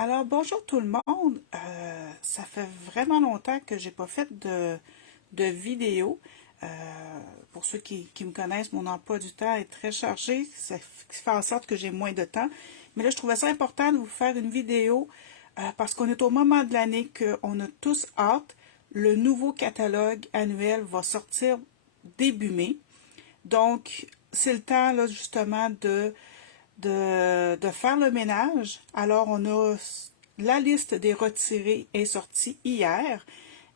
Alors, bonjour tout le monde. Ça fait vraiment longtemps que j'ai pas fait de vidéo. Pour ceux qui me connaissent, mon emploi du temps est très chargé. Ça fait en sorte que j'ai moins de temps. Mais là, je trouvais ça important de vous faire une vidéo parce qu'on est au moment de l'année qu'on a tous hâte. Le nouveau catalogue annuel va sortir début mai. Donc, c'est le temps, là, justement, de faire le ménage. Alors, on a la liste des retirés est sortie hier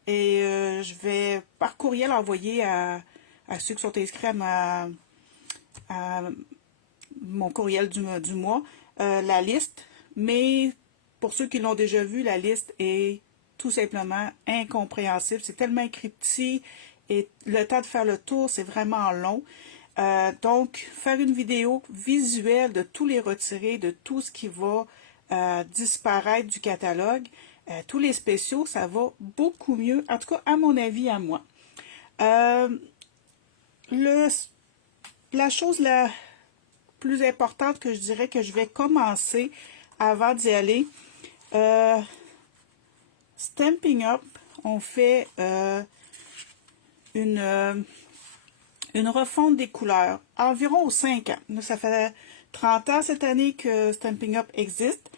et je vais par courriel envoyer à ceux qui sont inscrits à mon courriel du mois la liste. Mais pour ceux qui l'ont déjà vu, la liste est tout simplement incompréhensible. C'est tellement écrit petit et le temps de faire le tour, c'est vraiment long. Donc, faire une vidéo visuelle de tous les retirés, de tout ce qui va disparaître du catalogue, tous les spéciaux, ça va beaucoup mieux, en tout cas à mon avis, à moi. Euh, le, la chose la plus importante que je dirais que je vais commencer avant d'y aller, euh, Stampin' Up, on fait une, euh, une refonte des couleurs, environ aux 5 ans. Nous, ça fait 30 ans cette année que Stampin' Up existe.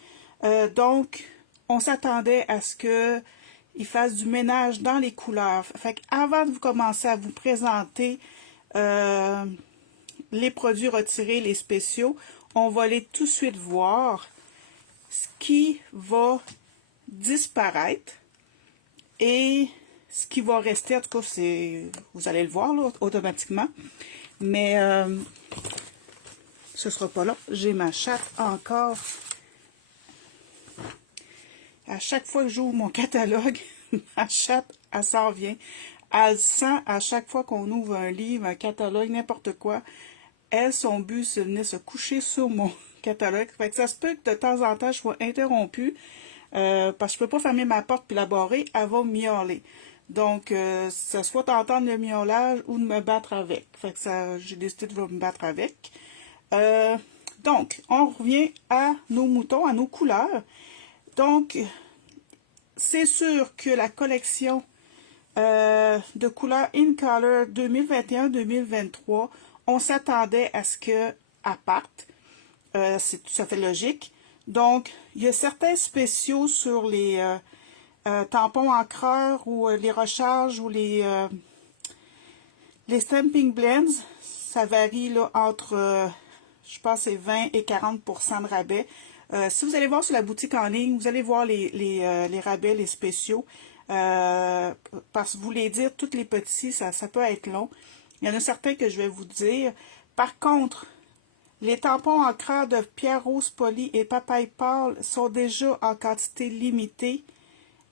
Donc, on s'attendait à ce qu'ils fassent du ménage dans les couleurs. Fait qu'avant de vous commencer à vous présenter les produits retirés, les spéciaux, on va aller tout de suite voir ce qui va disparaître et ce qui va rester. En tout cas, c'est, vous allez le voir là, automatiquement. Mais ce sera pas là. J'ai ma chatte encore. À chaque fois que j'ouvre mon catalogue, ma chatte, elle s'en vient. Elle sent à chaque fois qu'on ouvre un livre, un catalogue, n'importe quoi. Elle, son but, c'est de venir se coucher sur mon catalogue. Fait que ça se peut que de temps en temps, je sois interrompue parce que je peux pas fermer ma porte puis la barrer. Elle va miauler. Donc, ça soit d'entendre le miaulage ou de me battre avec. Fait que ça, j'ai décidé de me battre avec. Euh, donc, on revient à nos moutons, à nos couleurs. Donc, c'est sûr que la collection de couleurs In Color 2021-2023, on s'attendait à ce qu'elle parte. C'est tout à fait logique. Donc, il y a certains spéciaux sur les tampons encreurs ou les recharges ou les Stamping Blends. Ça varie là, entre, je pense, c'est 20 et 40% de rabais. Si vous allez voir sur la boutique en ligne, vous allez voir les rabais, les spéciaux. Parce que vous les dire, tous les petits, ça peut être long. Il y en a certains que je vais vous dire. Par contre, les tampons encreurs de Pierre Rose Poly et Papaye Pâle sont déjà en quantité limitée,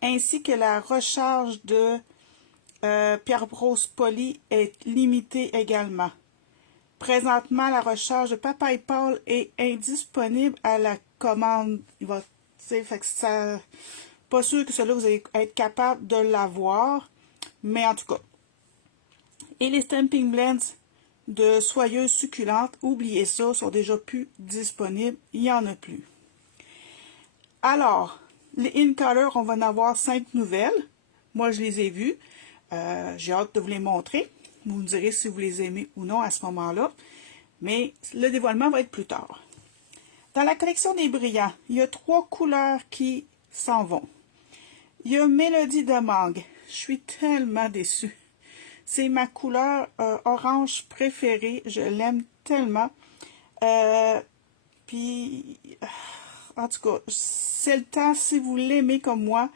ainsi que la recharge de Pierre Rose Poly est limitée également. Présentement, la recharge de Papaye Pâle est indisponible à la commande. Il va, fait que ça, pas sûr que celui-là vous allez être capable de l'avoir, mais en tout cas. Et les Stamping Blends de soyeuses succulentes, oubliez ça, sont déjà plus disponibles. Il n'y en a plus. Alors, les In Color, on va en avoir 5 nouvelles. Moi, je les ai vues. J'ai hâte de vous les montrer. Vous me direz si vous les aimez ou non à ce moment-là. Mais le dévoilement va être plus tard. Dans la collection des brillants, il y a 3 couleurs qui s'en vont. Il y a Mélodie de mangue. Je suis tellement déçue. C'est ma couleur orange préférée. Je l'aime tellement. Puis, en tout cas, c'est le temps, si vous l'aimez comme moi,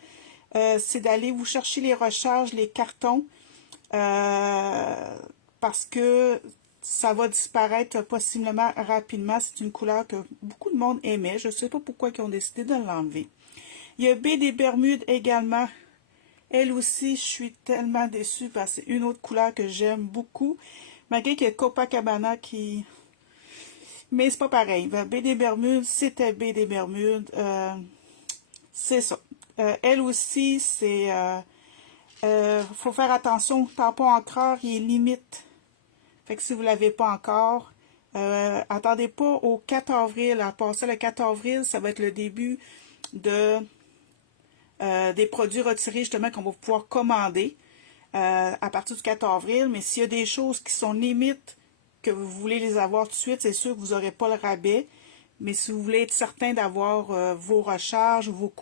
c'est d'aller vous chercher les recharges, les cartons, parce que ça va disparaître possiblement rapidement. C'est une couleur que beaucoup de monde aimait. Je ne sais pas pourquoi ils ont décidé de l'enlever. Il y a B des Bermudes également. Elle aussi, je suis tellement déçue parce que c'est une autre couleur que j'aime beaucoup. Malgré qu'il y a Copacabana qui... Mais c'est pas pareil. B des Bermudes, c'était B des Bermudes. C'est ça. Elle aussi, c'est... faut faire attention. Le tampon encreur, il est limite. Fait que si vous ne l'avez pas encore, attendez pas au 4 avril. À passer le 4 avril, ça va être le début de des produits retirés justement qu'on va pouvoir commander à partir du 4 avril. Mais s'il y a des choses qui sont limites, que vous voulez les avoir tout de suite, c'est sûr que vous n'aurez pas le rabais. Mais si vous voulez être certain d'avoir vos recharges, vos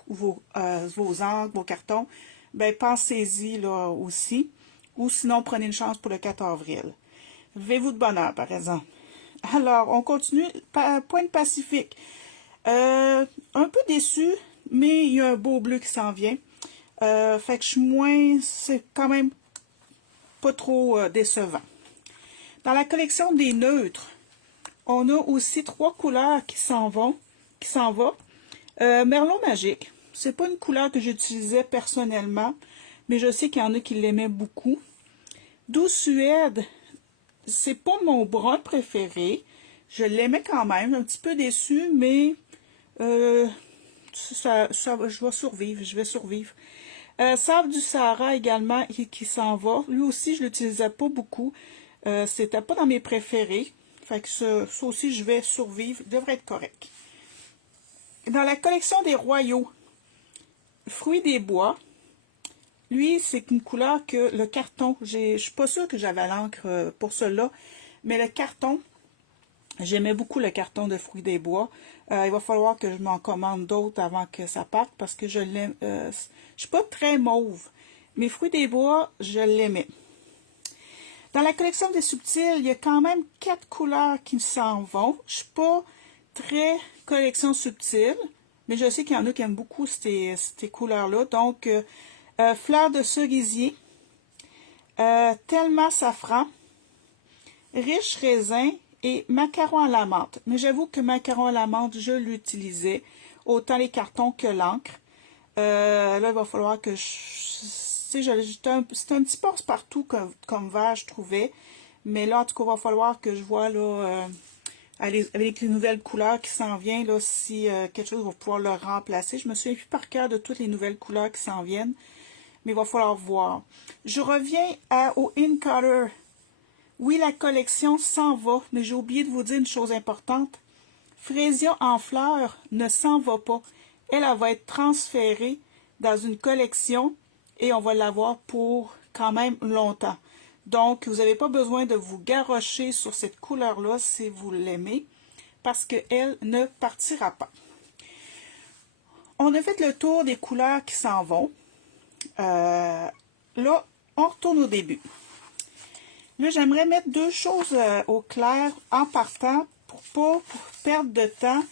encres, vos cartons, ben pensez-y là aussi. Ou sinon, prenez une chance pour le 4 avril. Levez-vous de bonne heure, par exemple. Alors, on continue. Pointe Pacifique. Un peu déçu, mais il y a un beau bleu qui s'en vient. Fait que je suis moins... C'est quand même pas trop décevant. Dans la collection des neutres, on a aussi 3 couleurs qui s'en vont. Merlot Magique. C'est pas une couleur que j'utilisais personnellement, mais je sais qu'il y en a qui l'aimaient beaucoup. Douce Suède, c'est pas mon brun préféré. Je l'aimais quand même, un petit peu déçu, mais je vais survivre. Sable du Sahara également qui s'en va. Lui aussi, je l'utilisais pas beaucoup. C'était pas dans mes préférés. Fait que ça aussi, je vais survivre. Il devrait être correct. Dans la collection des royaux, Fruits des bois, lui, c'est une couleur que le carton, je suis pas sûre que j'avais l'encre pour cela, mais le carton, j'aimais beaucoup le carton de Fruits des bois. Il va falloir que je m'en commande d'autres avant que ça parte parce que je l'aime. Je suis pas très mauve, mais Fruits des bois, je l'aimais. Dans la collection des subtils, il y a quand même 4 couleurs qui s'en vont. Je suis pas très collection subtile, mais je sais qu'il y en a qui aiment beaucoup ces couleurs-là. Donc, fleur de cerisier, tellement safran, riche raisin et macaron à la menthe. Mais j'avoue que macaron à la menthe, je l'utilisais, autant les cartons que l'encre. Là, il va falloir que c'est un petit passe-partout comme vert, je trouvais. Mais là, en tout cas, il va falloir que je vois là, avec les nouvelles couleurs qui s'en viennent, là, si quelque chose va pouvoir le remplacer. Je me souviens plus par cœur de toutes les nouvelles couleurs qui s'en viennent. Mais il va falloir voir. Je reviens au In Color. Oui, la collection s'en va, mais j'ai oublié de vous dire une chose importante. Frésia en fleurs ne s'en va pas. Elle va être transférée dans une collection et on va l'avoir pour quand même longtemps. Donc, vous n'avez pas besoin de vous garrocher sur cette couleur-là si vous l'aimez, parce qu'elle ne partira pas. On a fait le tour des couleurs qui s'en vont. Là, on retourne au début. Là, j'aimerais mettre 2 choses au clair en partant pour pas perdre de temps,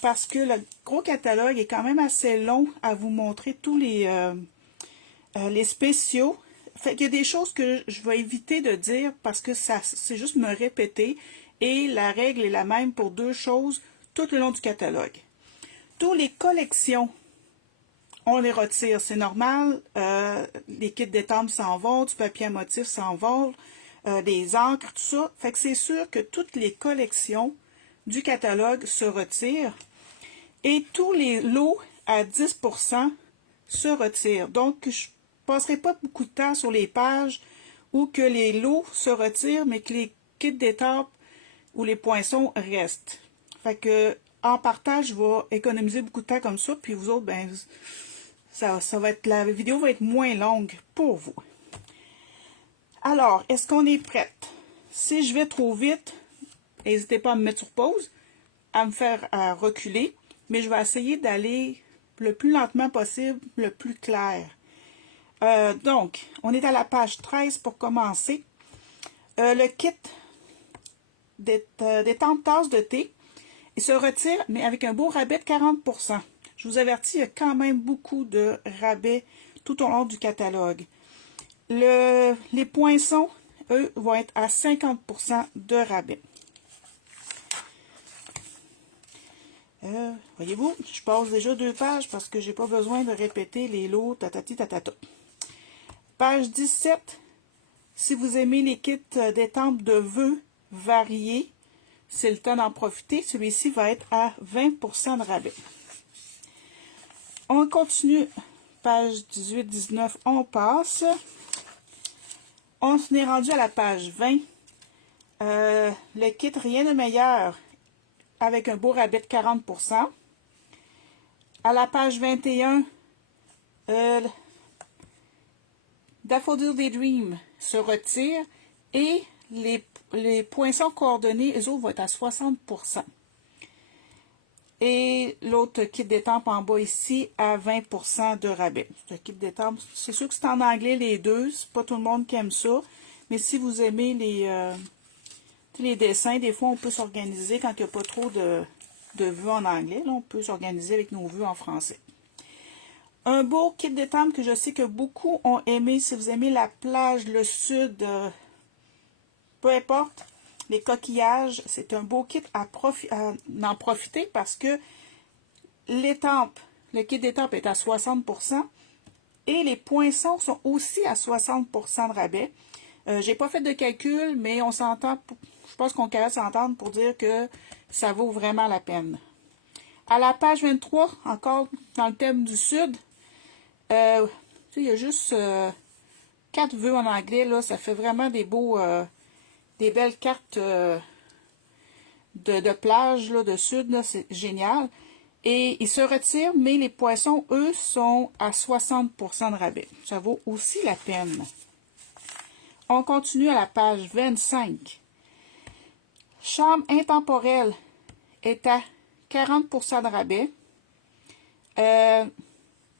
parce que le gros catalogue est quand même assez long à vous montrer tous les spéciaux. Fait qu'il y a des choses que je vais éviter de dire parce que c'est juste me répéter. Et la règle est la même pour 2 choses tout le long du catalogue. Toutes les collections, on les retire. C'est normal. Les kits d'étampes s'en vont, du papier à motif s'en vont, des encres, tout ça. Fait que c'est sûr que toutes les collections du catalogue se retirent. Et tous les lots à 10% se retirent. Donc, je passerai pas beaucoup de temps sur les pages où que les lots se retirent, mais que les kits d'étampes ou les poinçons restent. Fait que, en partage, je vais économiser beaucoup de temps comme ça, puis vous autres, ben, la vidéo va être moins longue pour vous. Alors, est-ce qu'on est prête? Si je vais trop vite, n'hésitez pas à me mettre sur pause, à me faire reculer, mais je vais essayer d'aller le plus lentement possible, le plus clair. Donc, on est à la page 13 pour commencer. Le kit des tasses de thé, il se retire, mais avec un beau rabais de 40%. Je vous avertis, il y a quand même beaucoup de rabais tout au long du catalogue. Les poinçons, eux, vont être à 50% de rabais. Voyez-vous, je passe déjà 2 pages parce que j'ai pas besoin de répéter les lots tatati tatata. Page 17. Si vous aimez les kits d'étampes de vœux variés, c'est le temps d'en profiter. Celui-ci va être à 20% de rabais. On continue. Page 18-19, on passe. On s'en est rendu à la page 20. Le kit Rien de meilleur avec un beau rabais de 40%. À la page 21, Daffodil Daydream se retire et les poinçons coordonnés, eux autres, vont être à 60%. Et l'autre kit d'étampes en bas ici à 20% de rabais. Le kit d'étampes, c'est sûr que c'est en anglais les deux, c'est pas tout le monde qui aime ça. Mais si vous aimez les dessins, des fois on peut s'organiser quand il n'y a pas trop de vues en anglais. Là, on peut s'organiser avec nos vues en français. Un beau kit d'étampes que je sais que beaucoup ont aimé. Si vous aimez la plage, le sud, peu importe, les coquillages, c'est un beau kit à en profiter parce que l'étampe, le kit d'étampes est à 60% et les poinçons sont aussi à 60% de rabais. J'ai pas fait de calcul, mais on s'entend, je pense qu'on pourrait s'entendre pour dire que ça vaut vraiment la peine. À la page 23, encore dans le thème du Sud, il y a juste 4 vues en anglais, là, ça fait vraiment des belles cartes de plage, là, de Sud, là, c'est génial. Et ils se retirent, mais les poissons, eux, sont à 60% de rabais. Ça vaut aussi la peine. On continue à la page 25. Charme intemporel est à 40% de rabais.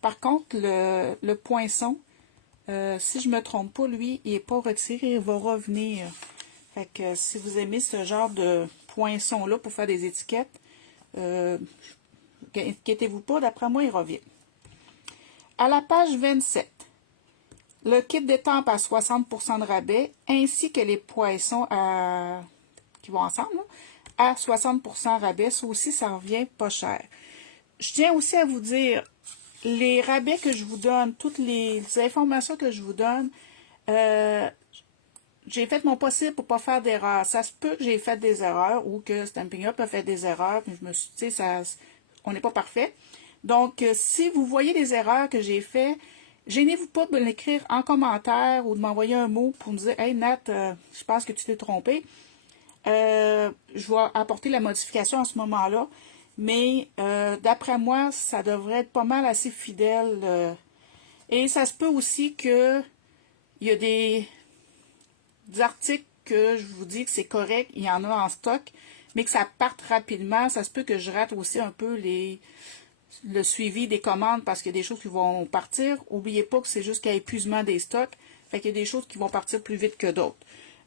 Par contre, le poinçon, si je ne me trompe pas, lui, il n'est pas retiré, il va revenir. Fait que si vous aimez ce genre de poinçon-là pour faire des étiquettes, inquiétez-vous pas, d'après moi, il revient. À la page 27, le kit d'étampes à 60% de rabais, ainsi que les poinçons qui vont ensemble, là, à 60% rabais. Ça aussi, ça revient pas cher. Je tiens aussi à vous dire, les rabais que je vous donne, toutes les informations que je vous donne, j'ai fait mon possible pour ne pas faire d'erreurs. Ça se peut que j'ai fait des erreurs ou que Stampin' Up a fait des erreurs. Puis je me suis dit, on n'est pas parfait. Donc, si vous voyez des erreurs que j'ai faites, gênez-vous pas de me l'écrire en commentaire ou de m'envoyer un mot pour me dire « Hey Nat, je pense que tu t'es trompé. » Je vais apporter la modification à ce moment-là. Mais d'après moi, ça devrait être pas mal assez fidèle. Et ça se peut aussi que il y a des articles que je vous dis que c'est correct, il y en a en stock, mais que ça parte rapidement. Ça se peut que je rate aussi un peu le suivi des commandes parce qu'il y a des choses qui vont partir. N'oubliez pas que c'est juste qu'il y a épuisement des stocks. Fait qu'il y a des choses qui vont partir plus vite que d'autres.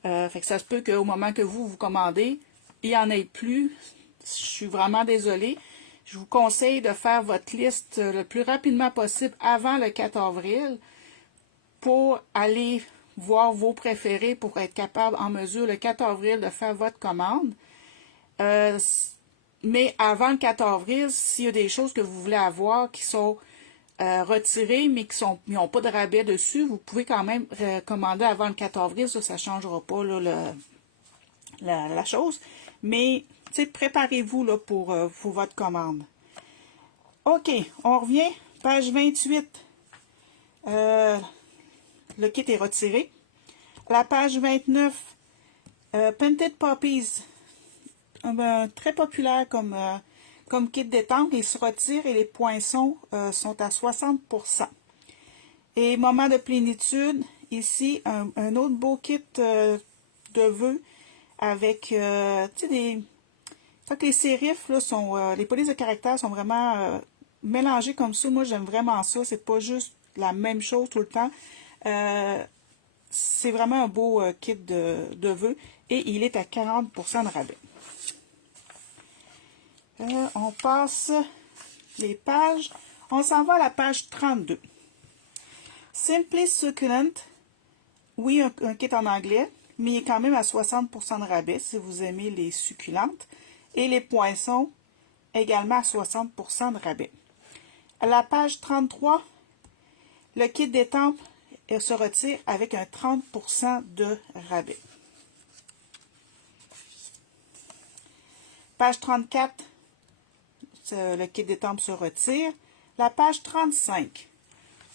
Fait que ça se peut qu'au moment que vous commandez, il n'y en ait plus. Je suis vraiment désolée. Je vous conseille de faire votre liste le plus rapidement possible avant le 4 avril pour aller voir vos préférés pour être capable en mesure le 4 avril de faire votre commande. Mais avant le 4 avril, s'il y a des choses que vous voulez avoir qui sont retirées mais qui n'ont pas de rabais dessus, vous pouvez quand même commander avant le 4 avril. Ça ne changera pas là, la chose. Mais préparez-vous là, pour votre commande. OK, on revient. Page 28. Le kit est retiré. La page 29. Painted Poppies. Très populaire comme kit d'étampe. Il se retire et les poinçons sont à 60%. Et moment de plénitude. Ici, un autre beau kit de vœux avec, tu sais, des... Fait que les sérifs, là, les polices de caractère sont vraiment mélangés comme ça. Moi, j'aime vraiment ça. C'est pas juste la même chose tout le temps. C'est vraiment un beau kit de vœux. Et il est à 40% de rabais. On passe les pages. On s'en va à la page 32. Simply Succulent. Oui, un kit en anglais, mais il est quand même à 60% de rabais si vous aimez les succulentes. Et les poinçons, également à 60% de rabais. À la page 33, le kit d'étampes se retire avec un 30% de rabais. Page 34, le kit d'étampes se retire. La page 35,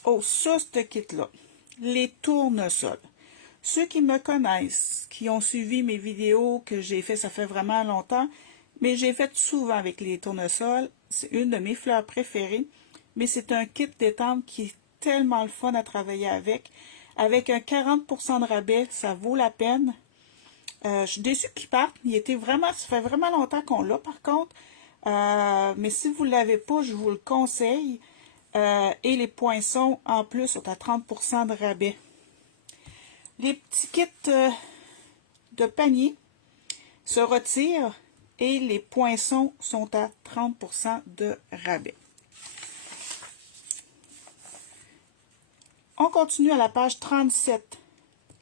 oh, ça, ce kit-là, les tournesols. Ceux qui me connaissent, qui ont suivi mes vidéos que j'ai fait, ça fait vraiment longtemps, mais j'ai fait souvent avec les tournesols, C'est une de mes fleurs préférées, mais c'est un kit détente qui est tellement le fun à travailler avec. Avec un 40% de rabais, ça vaut la peine. Je suis déçue qu'il parte. Ça fait vraiment longtemps qu'on l'a par contre. Mais si vous ne l'avez pas, je vous le conseille. Et les poinçons, en plus, sont à 30% de rabais. Les petits kits de panier se retirent et les poinçons sont à 30% de rabais. On continue à la page 37.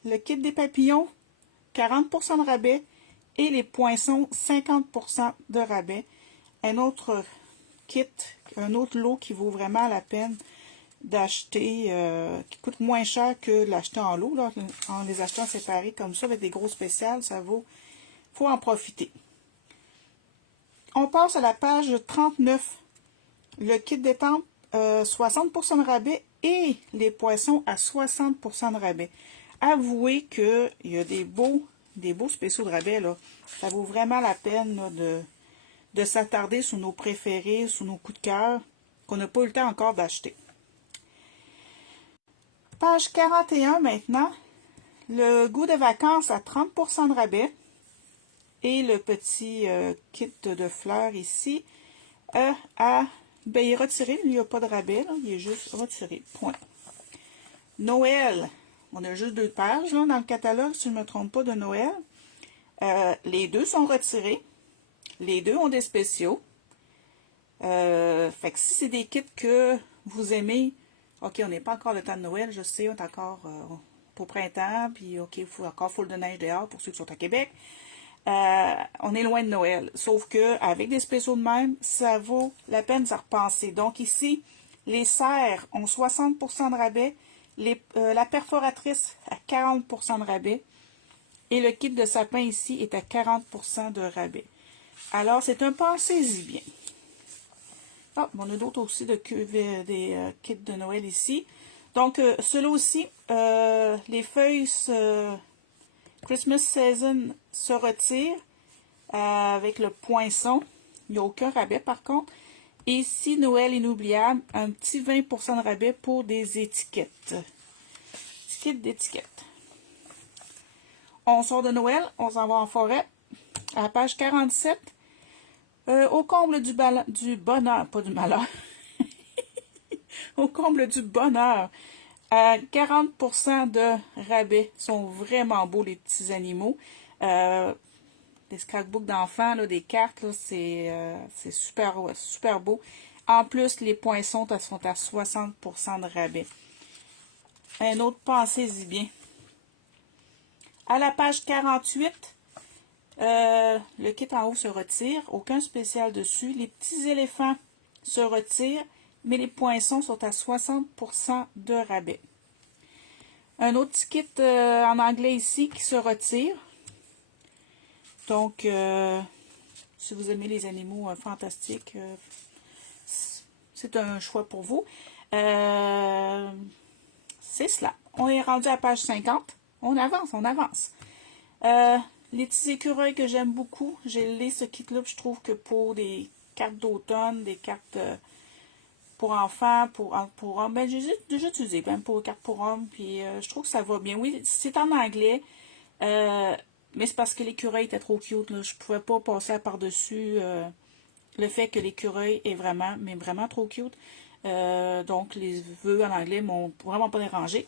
Le kit des papillons, 40% de rabais et les poinçons, 50% de rabais. Un autre kit, un autre lot qui vaut vraiment la peine d'acheter, qui coûte moins cher que l'acheter en lot, là, en les achetant séparés comme ça avec des gros spéciales, ça vaut, faut en profiter. On passe à la page 39. Le kit détente, 60% de rabais et les poissons à 60% de rabais. Avouez qu'il y a des beaux spéciaux de rabais, là. Ça vaut vraiment la peine là, de s'attarder sur nos préférés, sur nos coups de cœur, qu'on n'a pas eu le temps encore d'acheter. Page 41 maintenant. Le goût de vacances à 30% de rabais. Et le petit kit de fleurs ici il est retiré, il n'y a pas de rabais, là, il est juste retiré, point. Noël, on a juste 2 pages là, dans le catalogue, si je ne me trompe pas, de Noël. Les 2 sont retirés, les 2 ont des spéciaux. Fait que si c'est des kits que vous aimez, ok, on n'est pas encore le temps de Noël, je sais, on est encore au printemps, puis ok, il faut encore full de neige dehors pour ceux qui sont à Québec. On est loin de Noël. Sauf que avec des spéciaux de même, ça vaut la peine de se repenser. Donc ici, les serres ont 60% de rabais, la perforatrice à 40% de rabais et le kit de sapin ici est à 40% de rabais. Alors, c'est un pensez-y bien. Ah, on a d'autres aussi des kits de Noël ici. Donc, ceux-là aussi, les feuilles Christmas Season se retire avec le poinçon. Il n'y a aucun rabais par contre. Et ici, Noël inoubliable, un petit 20% de rabais pour des étiquettes. Étiquettes d'étiquettes. On sort de Noël, on s'en va en forêt. À la page 47, au comble du bonheur, pas du malheur. Au comble du bonheur. 40% de rabais. Sont vraiment beaux les petits animaux. Des scrapbooks d'enfants, des cartes, c'est super, super beau. En plus, les poinçons sont à 60% de rabais. Un autre, pensez-y bien. À la page 48, le kit en haut se retire. Aucun spécial dessus. Les petits éléphants se retirent, mais les poinçons sont à 60% de rabais. Un autre petit kit en anglais ici qui se retire. Donc, si vous aimez les animaux fantastiques, c'est un choix pour vous. C'est cela. On est rendu à la page 50. On avance, on avance. Les petits écureuils que j'aime beaucoup, j'ai ce kit-là, je trouve que pour des cartes d'automne, des cartes pour enfants, pour hommes, ben, j'ai déjà utilisé, même pour cartes pour hommes, puis je trouve que ça va bien. Oui, c'est en anglais, mais c'est parce que l'écureuil était trop cute, là. Je pouvais pas passer par-dessus le fait que l'écureuil est vraiment, mais vraiment trop cute. Donc, les vœux en anglais m'ont vraiment pas dérangé.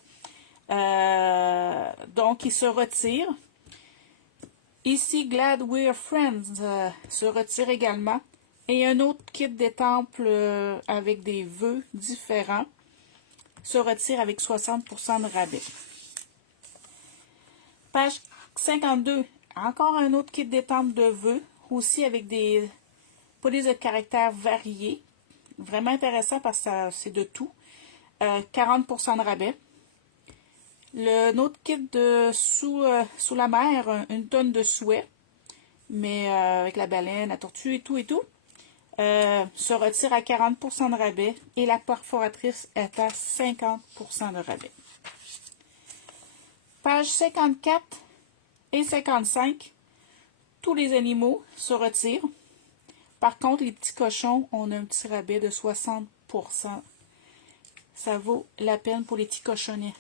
Donc, il se retire. Ici, Glad We're Friends se retire également. Et un autre kit des temples avec des vœux différents se retire avec 60% de rabais. Page 52. Encore un autre kit des temples de vœux, aussi avec des polices de caractère variés. Vraiment intéressant parce que c'est de tout. 40% de rabais. Notre kit de sous la mer, une tonne de souhaits, mais avec la baleine, la tortue et tout, se retire à 40% de rabais et la perforatrice est à 50% de rabais. Page 54 et 55, tous les animaux se retirent. Par contre, les petits cochons, on a un petit rabais de 60%. Ça vaut la peine pour les petits cochonnets.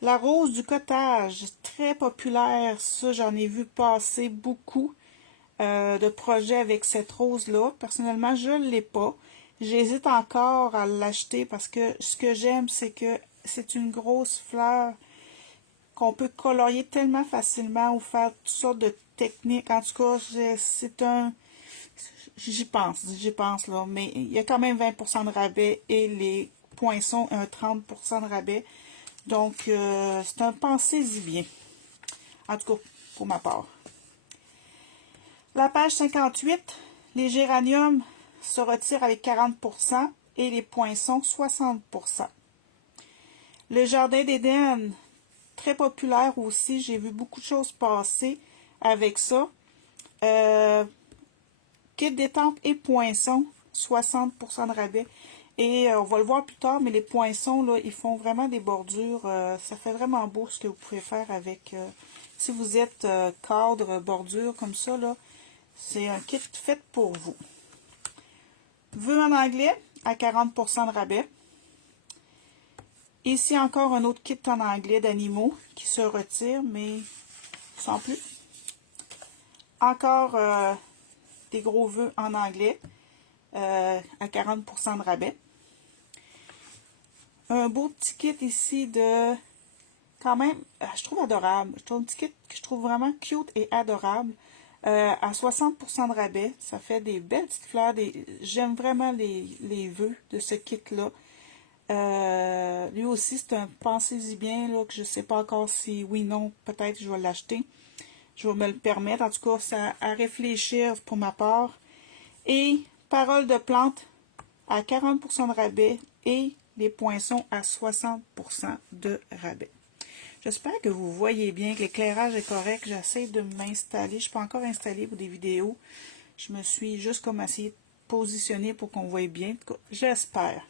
La rose du cottage, très populaire. Ça, j'en ai vu passer beaucoup de projets avec cette rose-là. Personnellement, je ne l'ai pas. J'hésite encore à l'acheter parce que ce que j'aime, c'est que c'est une grosse fleur qu'on peut colorier tellement facilement ou faire toutes sortes de techniques. En tout cas, c'est un... j'y pense là, mais il y a quand même 20% de rabais et les poinçons un 30% de rabais. Donc, c'est un pensez-y bien. En tout cas, pour ma part. La page 58, les géraniums se retirent avec 40% et les poinçons 60%. Le jardin d'Éden, très populaire aussi. J'ai vu beaucoup de choses passer avec ça. Kit d'étampes et poinçons, 60% de rabais. Et on va le voir plus tard, mais les poinçons, là, ils font vraiment des bordures. Ça fait vraiment beau ce que vous pouvez faire avec... si vous êtes cadre, bordure comme ça, là, c'est un kit fait pour vous. Vœux en anglais, à 40% de rabais. Ici, encore un autre kit en anglais d'animaux qui se retire, mais sans plus. Encore des gros vœux en anglais à 40% de rabais. Un beau petit kit ici de, quand même, je trouve adorable. Je trouve un petit kit que je trouve vraiment cute et adorable. À 60% de rabais. Ça fait des belles petites fleurs. J'aime vraiment les vœux de ce kit-là. Lui aussi, c'est un pensez-y bien, là, que je ne sais pas encore si oui, non, peut-être je vais l'acheter. Je vais me le permettre. En tout cas, c'est à réfléchir pour ma part. Et paroles de plantes à 40% de rabais et les poinçons à 60% de rabais. J'espère que vous voyez bien, que l'éclairage est correct. J'essaie de m'installer. Je ne suis pas encore installée pour des vidéos. Je me suis juste comme essayé de positionner pour qu'on voie bien. J'espère.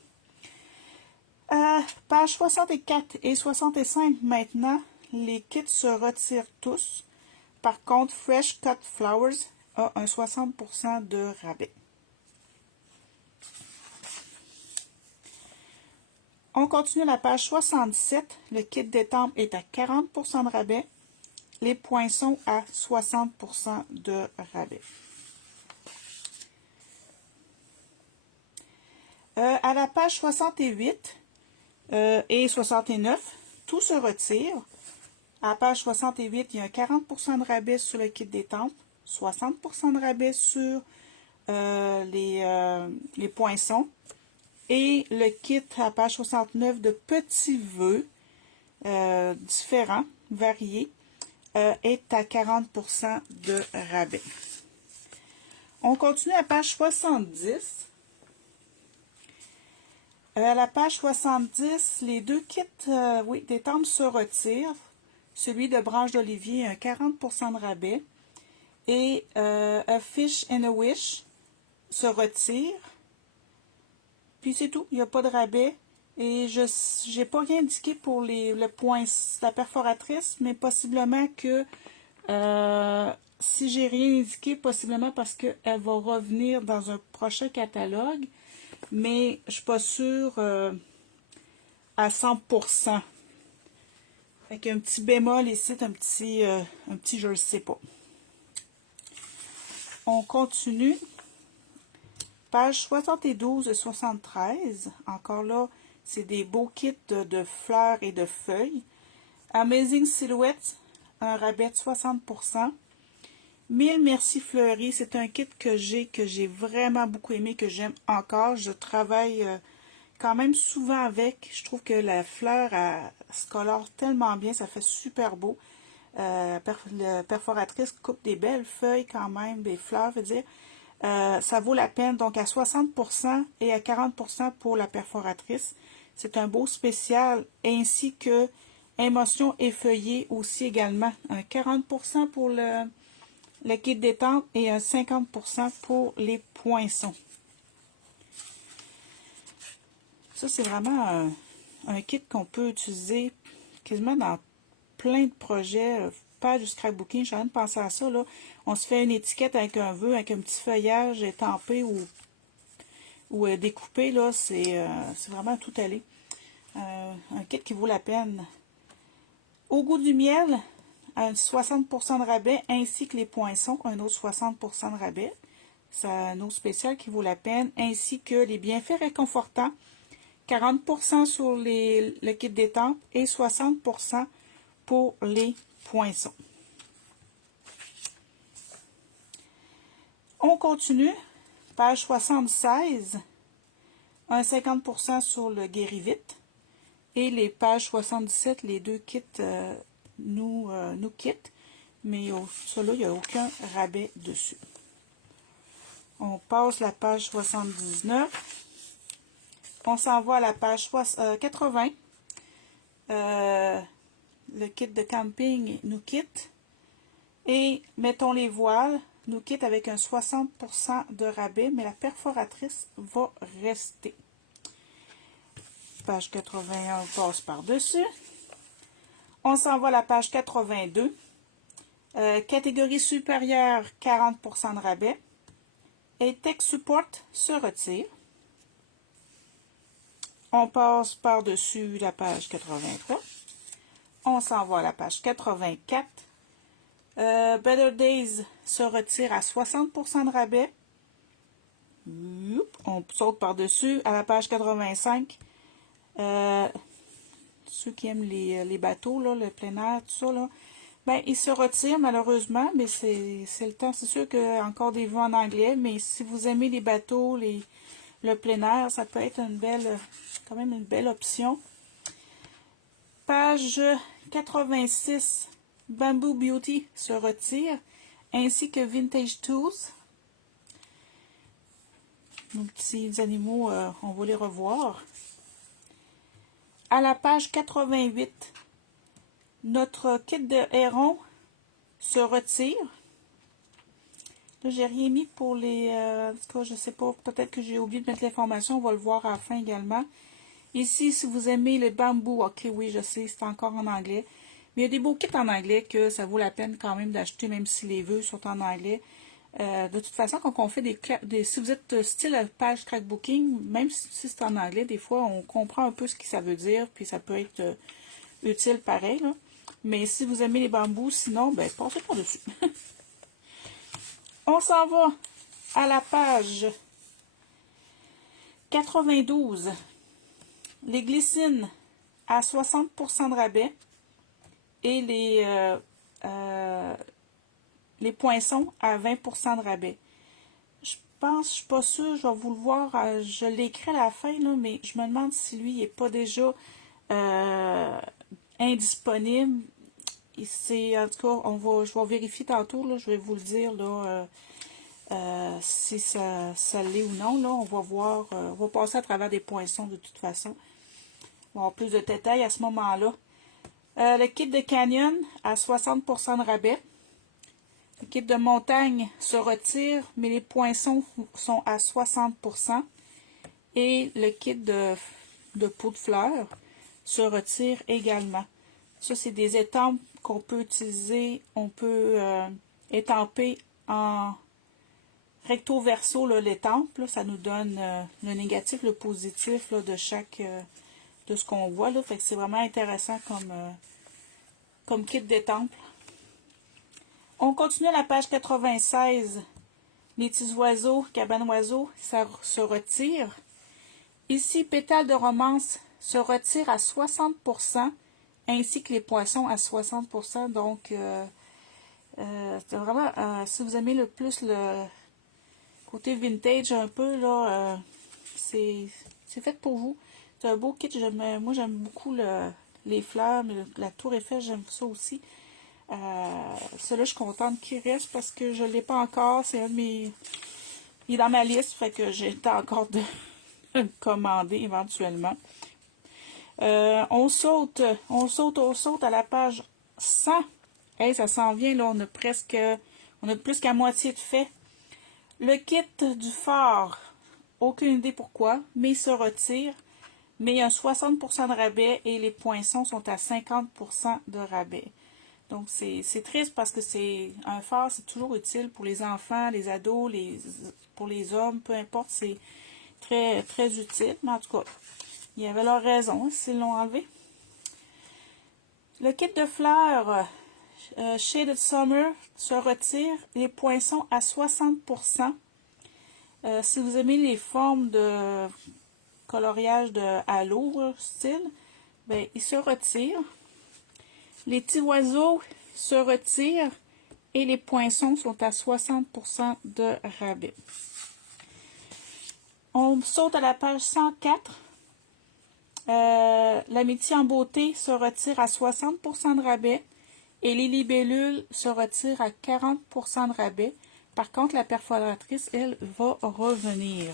Page 64 et 65 maintenant, les kits se retirent tous. Par contre, Fresh Cut Flowers a un 60% de rabais. On continue la page 67. Le kit d'étampes est à 40% de rabais. Les poinçons à 60% de rabais. À la page 68 et 69, tout se retire. À la page 68, il y a un 40% de rabais sur le kit d'étampes, 60% de rabais sur les poinçons. Et le kit à la page 69 de petits vœux différents, variés, est à 40% de rabais. On continue à la page 70. À la page 70, les deux kits d'étampes se retirent. Celui de branche d'olivier a un 40% de rabais. Et A Fish and a Wish se retire. Puis c'est tout, il n'y a pas de rabais. Et je n'ai pas rien indiqué pour le point, la perforatrice, mais possiblement que si j'ai rien indiqué, possiblement parce qu'elle va revenir dans un prochain catalogue, mais je ne suis pas sûre à 100%. Avec un petit bémol ici, un petit je ne sais pas. On continue. Page 72 et 73. Encore là, c'est des beaux kits de fleurs et de feuilles. Amazing Silhouette, un rabais de 60%. 1000 Merci Fleury, c'est un kit que j'ai vraiment beaucoup aimé, que j'aime encore. Je travaille quand même souvent avec. Je trouve que la fleur se colore tellement bien, ça fait super beau. La perforatrice coupe des belles feuilles quand même, des fleurs, veut dire. Ça vaut la peine, donc à 60% et à 40% pour la perforatrice. C'est un beau spécial, ainsi que émotion effeuillée aussi également. Un 40% pour le kit d'étampes et un 50% pour les poinçons. Ça, c'est vraiment un kit qu'on peut utiliser quasiment dans plein de projets. Pas du scrapbooking, je suis en train de penser à ça, là. on se fait une étiquette avec un vœu, avec un petit feuillage étampé ou découpé, là, c'est vraiment tout allé. Un kit qui vaut la peine. Au goût du miel, un 60% de rabais, ainsi que les poinçons, un autre 60% de rabais. C'est un autre spécial qui vaut la peine, ainsi que les bienfaits réconfortants, 40% sur le kit d'étampes et 60% pour les poinçons. On continue, page 76, un 50% sur le guéri-vite. Et les pages 77, les deux kits nous quittent, mais ceux-là, il n'y a aucun rabais dessus. On passe la page 79. On s'en va à la page 80. Le kit de camping nous quitte. Et mettons les voiles, nous quitte avec un 60% de rabais, mais la perforatrice va rester. Page 81, on passe par-dessus. On s'en va à la page 82. Catégorie supérieure, 40% de rabais. Et Tech Support se retire. On passe par-dessus la page 83. On s'en va à la page 84. Better Days se retire à 60% de rabais. On saute par-dessus à la page 85. Ceux qui aiment les bateaux, là, le plein air, tout ça, là, ben, ils se retirent malheureusement, mais c'est le temps. C'est sûr qu'il y a encore des vues en anglais, mais si vous aimez les bateaux, le plein air, ça peut être quand même une belle option. Page 86, Bamboo Beauty se retire, ainsi que Vintage Tools. Nos petits animaux, on va les revoir. À la page 88, notre kit de héron se retire. Là, j'ai rien mis pour les... en tout cas, je sais pas, peut-être que j'ai oublié de mettre l'information. On va le voir à la fin également. Ici, si vous aimez le bambou, ok, oui, je sais, c'est encore en anglais. Mais il y a des beaux kits en anglais que ça vaut la peine quand même d'acheter, même si les vœux sont en anglais. De toute façon, quand on fait si vous êtes style page scrapbooking, même si c'est en anglais, des fois, on comprend un peu ce que ça veut dire, puis ça peut être utile pareil, là. Mais si vous aimez les bambous, sinon, ben, passez par-dessus. On s'en va à la page 92. Les glycines à 60% de rabais et les poinçons à 20% de rabais. Je pense, je suis pas sûre, je vais vous le voir, je l'ai écrit à la fin, là, mais je me demande si lui n'est pas déjà indisponible. En tout cas, je vais vérifier tantôt, là, je vais vous le dire là, si ça l'est ou non. Là, on va voir, on va passer à travers des poinçons de toute façon. On va avoir plus de détails à ce moment-là. Le kit de Canyon à 60% de rabais. Le kit de montagne se retire, mais les poinçons sont à 60%. Et le kit de pot de fleurs se retire également. Ça, c'est des étampes qu'on peut utiliser. On peut étamper en recto verso l'étampe. Ça nous donne le négatif, le positif là, de chaque... de ce qu'on voit là, fait que c'est vraiment intéressant comme kit d'étampe. On continue à la page 96. Les petits oiseaux, cabane oiseaux, ça se retire. Ici, pétales de romance se retire à 60%, ainsi que les poissons à 60%. Donc, c'est vraiment, si vous aimez le plus le côté vintage un peu, là, c'est fait pour vous. C'est un beau kit. Moi, j'aime beaucoup les fleurs, mais la tour Eiffel, j'aime ça aussi. Celui-là, je suis contente qu'il reste parce que je ne l'ai pas encore. C'est un de mes... Il est dans ma liste, fait que j'ai le temps encore de le commander éventuellement. On saute à la page 100. Hey, ça s'en vient, là, on a plus qu'à moitié de fait. Le kit du phare, aucune idée pourquoi, mais il se retire. Mais il y a un 60% de rabais et les poinçons sont à 50% de rabais. Donc, c'est triste parce que c'est un phare, c'est toujours utile pour les enfants, les ados, pour les hommes, peu importe, c'est très, très utile. Mais en tout cas, il y avait leur raison, hein, s'ils l'ont enlevé. Le kit de fleurs Shaded Summer se retire, les poinçons à 60%. Si vous aimez les formes de coloriage de halo style, ben, il se retire. Les petits oiseaux se retirent et les poinçons sont à 60% de rabais. On saute à la page 104. L'amitié en beauté se retire à 60% de rabais et les libellules se retirent à 40% de rabais. Par contre, la perforatrice, elle, va revenir.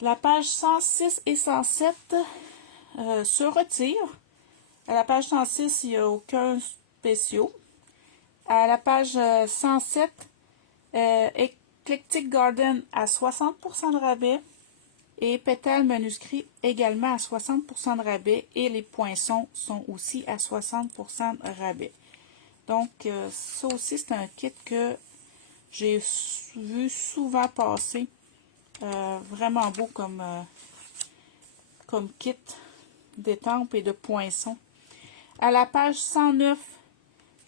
La page 106 et 107 se retirent. À la page 106, il n'y a aucun spécial. À la page 107, Eclectic Garden à 60% de rabais. Et Pétale manuscrit également à 60% de rabais. Et les poinçons sont aussi à 60% de rabais. Donc, ça aussi, c'est un kit que j'ai vu souvent passer. Vraiment beau comme kit d'étampes et de poinçons. À la page 109,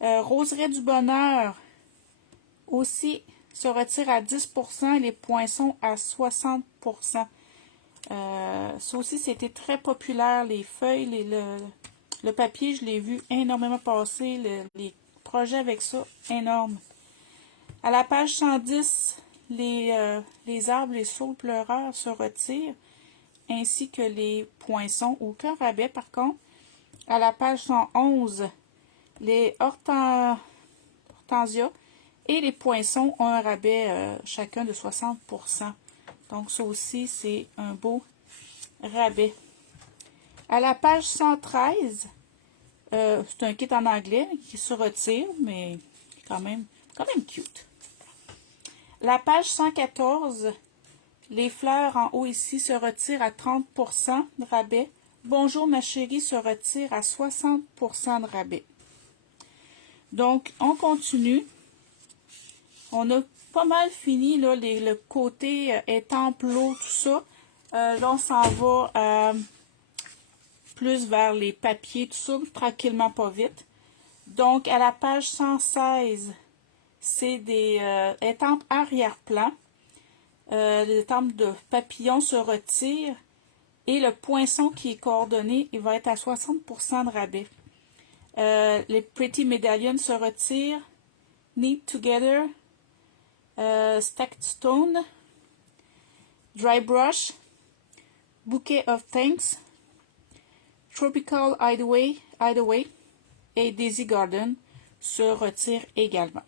Roseraie du Bonheur aussi se retire à 10% et les poinçons à 60%. Ça aussi, c'était très populaire. Les feuilles, le papier, je l'ai vu énormément passer. Les projets avec ça, énormes. À la page 110, les arbres, les saules pleureurs se retirent, ainsi que les poinçons. Aucun rabais, par contre. À la page 111, les hortensias et les poinçons ont un rabais chacun de 60%. Donc, ça aussi, c'est un beau rabais. À la page 113, c'est un kit en anglais qui se retire, mais quand même cute. La page 114, les fleurs en haut ici se retirent à 30% de rabais. Bonjour ma chérie se retire à 60% de rabais. Donc, on continue. On a pas mal fini là, le côté étampe l'eau, tout ça. Là, on s'en va plus vers les papiers, tout ça, tranquillement, pas vite. Donc, à la page 116, c'est des étampes arrière-plan. Les étampes de papillons se retirent. Et le poinçon qui est coordonné, il va être à 60% de rabais. Les Pretty Medallions se retirent. Knit Together. Stacked Stone. Dry Brush. Bouquet of Thanks. Tropical Hideaway et Daisy Garden se retirent également.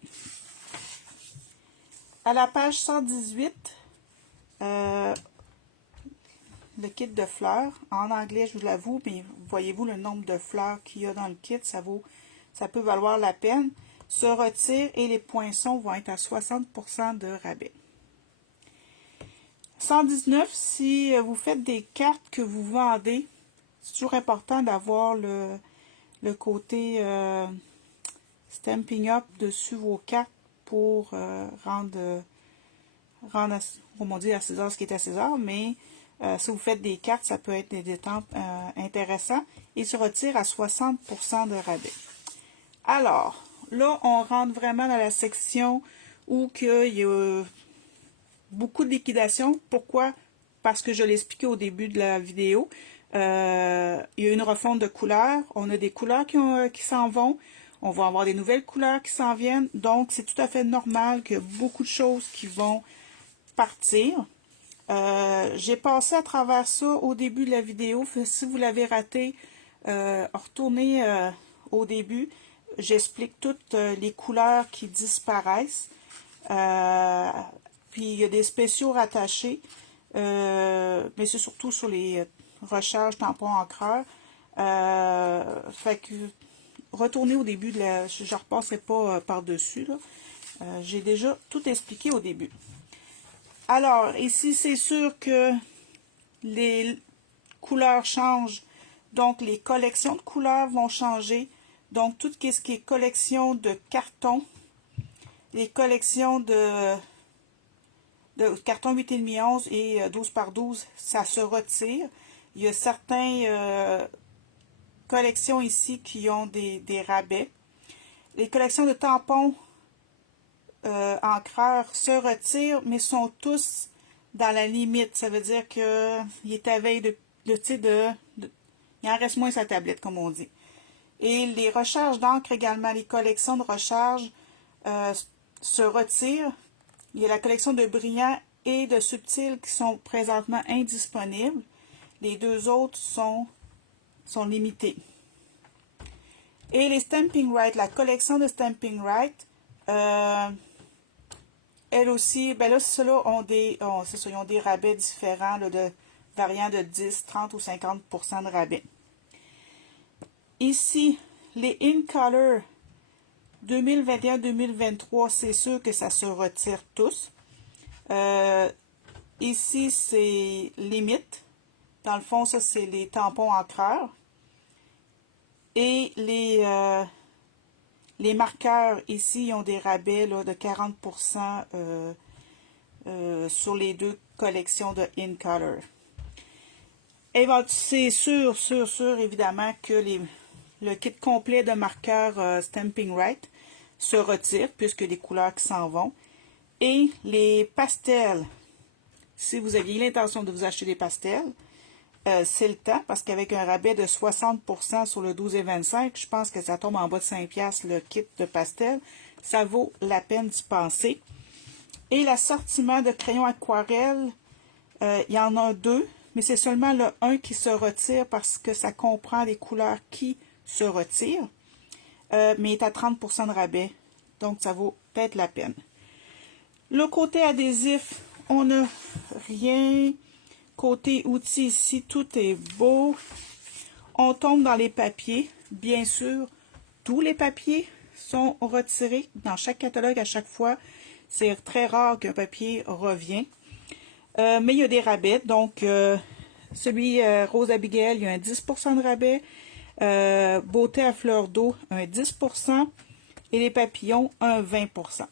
À la page 118, le kit de fleurs. En anglais, je vous l'avoue, mais voyez-vous le nombre de fleurs qu'il y a dans le kit, ça peut valoir la peine. Se retire et les poinçons vont être à 60% de rabais. 119, si vous faites des cartes que vous vendez, c'est toujours important d'avoir le côté Stamping Up dessus vos cartes pour rendre comme on dit, à César ce qui est à César, mais si vous faites des cartes, ça peut être des étampes intéressants. Il se retire à 60% de rabais. Alors, là, on rentre vraiment dans la section où il y a beaucoup de liquidation. Pourquoi? Parce que je l'ai expliqué au début de la vidéo. Il y a une refonte de couleurs. On a des couleurs qui s'en vont. On va avoir des nouvelles couleurs qui s'en viennent. Donc, c'est tout à fait normal qu'il y a beaucoup de choses qui vont partir. J'ai passé à travers ça au début de la vidéo. Si vous l'avez raté, retournez au début. J'explique toutes les couleurs qui disparaissent. Puis, il y a des spéciaux rattachés. Mais c'est surtout sur les recharges tampons encreurs. Fait que retournez au début de la... Je ne repasserai pas par-dessus. J'ai déjà tout expliqué au début. Alors, ici, c'est sûr que les couleurs changent Donc, les collections de couleurs vont changer. Donc, tout ce qui est collection de carton, les collections de carton 8,5 11 et 12 par 12, ça se retire. Il y a certaines collections ici qui ont des rabais. Les collections de tampons encreurs se retirent, mais sont tous dans la limite. Ça veut dire qu'il est à veille il en reste moins sa tablette, comme on dit. Et les recharges d'encre également, les collections de recharge se retirent. Il y a la collection de brillants et de subtils qui sont présentement indisponibles. Les deux autres sont limités. Et les Stamping Right, la collection de Stamping Right, elle aussi, ben là, ceux-là ont ils ont des rabais différents, là, variant de 10, 30 ou 50% de rabais. Ici, les In Color 2021-2023, c'est sûr que ça se retire tous. Ici, c'est limite. Dans le fond, ça, c'est les tampons encreurs. Et les marqueurs, ici, ils ont des rabais là, de 40% sur les deux collections de In Color. Et c'est sûr, évidemment, que le kit complet de marqueurs Stamping Right se retire, puisque les couleurs qui s'en vont. Et les pastels, si vous aviez l'intention de vous acheter des pastels, c'est le temps, parce qu'avec un rabais de 60% sur le 12 et 25, je pense que ça tombe en bas de 5$ le kit de pastel. Ça vaut la peine d'y penser. Et l'assortiment de crayons aquarelle, il y en a deux, mais c'est seulement le 1 qui se retire parce que ça comprend les couleurs qui se retirent, mais il est à 30% de rabais, donc ça vaut peut-être la peine. Le côté adhésif, on n'a rien. Côté outils ici, tout est beau. On tombe dans les papiers. Bien sûr, tous les papiers sont retirés dans chaque catalogue à chaque fois. C'est très rare qu'un papier revient. Mais il y a des rabais. Donc, celui Rose Abigail, il y a un 10% de rabais. Beauté à fleur d'eau, un 10%. Et les papillons, un 20%.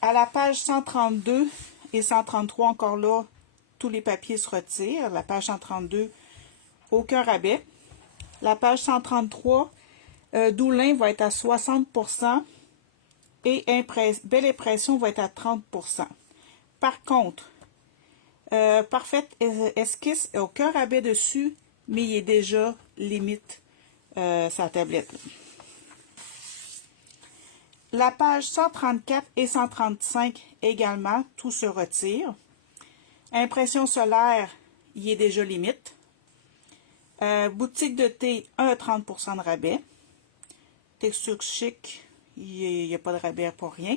À la page 132 et 133, encore là, tous les papiers se retirent. La page 132, aucun rabais. La page 133, Doulin va être à 60% et Belle Impression va être à 30%. Par contre, Parfaite Esquisse, aucun rabais dessus, mais il est déjà limite sa tablette. La page 134 et 135 également, tout se retire. Impression solaire, il est déjà limite. Boutique de thé, 1 à 30% de rabais. Texture chic, il n'y a pas de rabais pour rien.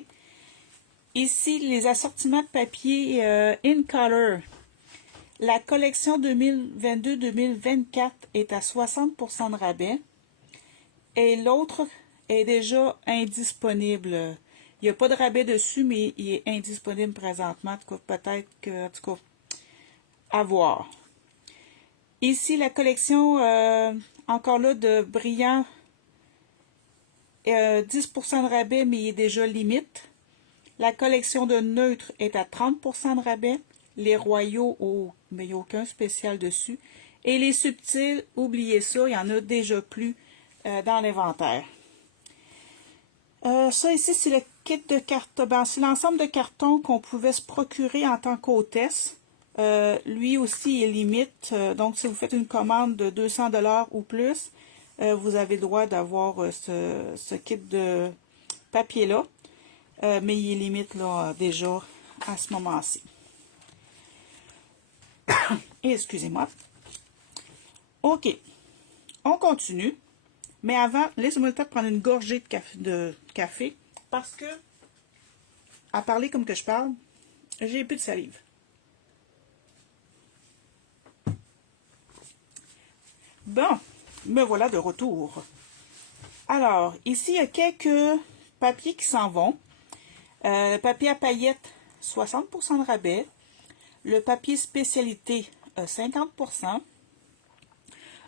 Ici, les assortiments de papier In Color. La collection 2022-2024 est à 60% de rabais. Et l'autre est déjà indisponible. Il n'y a pas de rabais dessus, mais il est indisponible présentement. En tout cas, peut-être que, en tout cas, à voir. Ici, la collection, encore là, de brillants, 10% de rabais, mais il est déjà limite. La collection de neutres est à 30% de rabais. Les royaux, mais il n'y a aucun spécial dessus. Et les subtils, oubliez ça, il y en a déjà plus dans l'inventaire. Ça ici, c'est le kit de carton. C'est l'ensemble de cartons qu'on pouvait se procurer en tant qu'hôtesse. Lui aussi est limite. Donc, si vous faites une commande de 200$ ou plus, vous avez le droit d'avoir ce kit de papier-là. Mais il est limite là, déjà à ce moment-ci. Excusez-moi. OK. On continue. Mais avant, laissez-moi le temps de prendre une gorgée de café parce que, à parler comme que je parle, j'ai plus de salive. Bon, me voilà de retour. Alors, ici, il y a quelques papiers qui s'en vont. Le papier à paillettes, 60% de rabais. Le papier spécialité, 50%.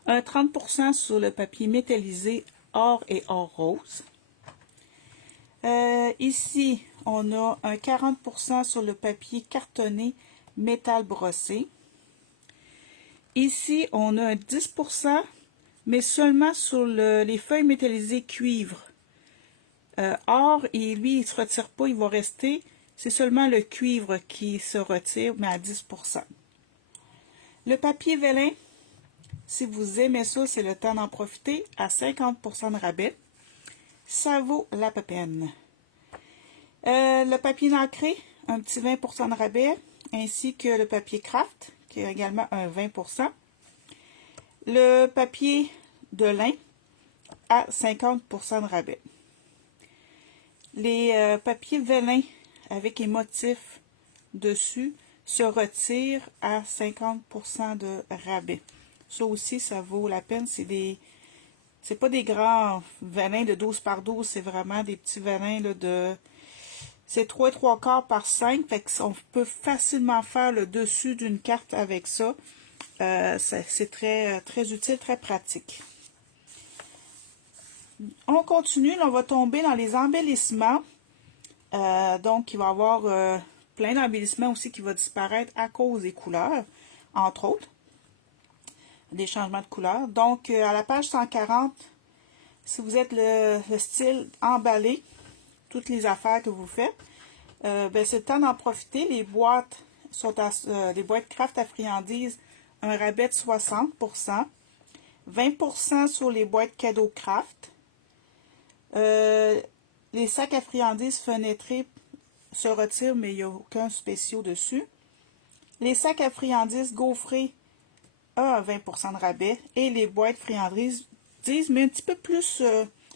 un 30% sur le papier métallisé or et or rose. Ici, on a un 40% sur le papier cartonné métal brossé. Ici, on a un 10%, mais seulement sur les feuilles métallisées cuivre. Or, et lui, il ne se retire pas, il va rester. C'est seulement le cuivre qui se retire, mais à 10%. Le papier vélin, si vous aimez ça, c'est le temps d'en profiter, à 50% de rabais. Ça vaut la peine. Le papier nacré, un petit 20% de rabais, ainsi que le papier craft, qui a également un 20%. Le papier de lin, à 50% de rabais. Les papiers vélin avec les motifs dessus se retirent à 50% de rabais. Ça aussi, ça vaut la peine. C'est pas des grands vélins de 12 par 12, c'est vraiment des petits vélins là, de... C'est 3 3/4 par 5, fait qu'on peut facilement faire le dessus d'une carte avec ça. C'est très utile, très pratique. On continue, là, on va tomber dans les embellissements. Donc, il va y avoir plein d'embellissements aussi qui vont disparaître à cause des couleurs, entre autres. Des changements de couleurs. Donc, à la page 140, si vous êtes le style emballé, toutes les affaires que vous faites, ben, c'est le temps d'en profiter. Les boîtes sont les boîtes craft à friandises, un rabais de 60%, 20% sur les boîtes cadeaux craft. Les sacs à friandises fenêtrés se retirent, mais il n'y a aucun spécial dessus. Les sacs à friandises gaufrés à 20% de rabais. Et les boîtes friandises, mais un petit peu plus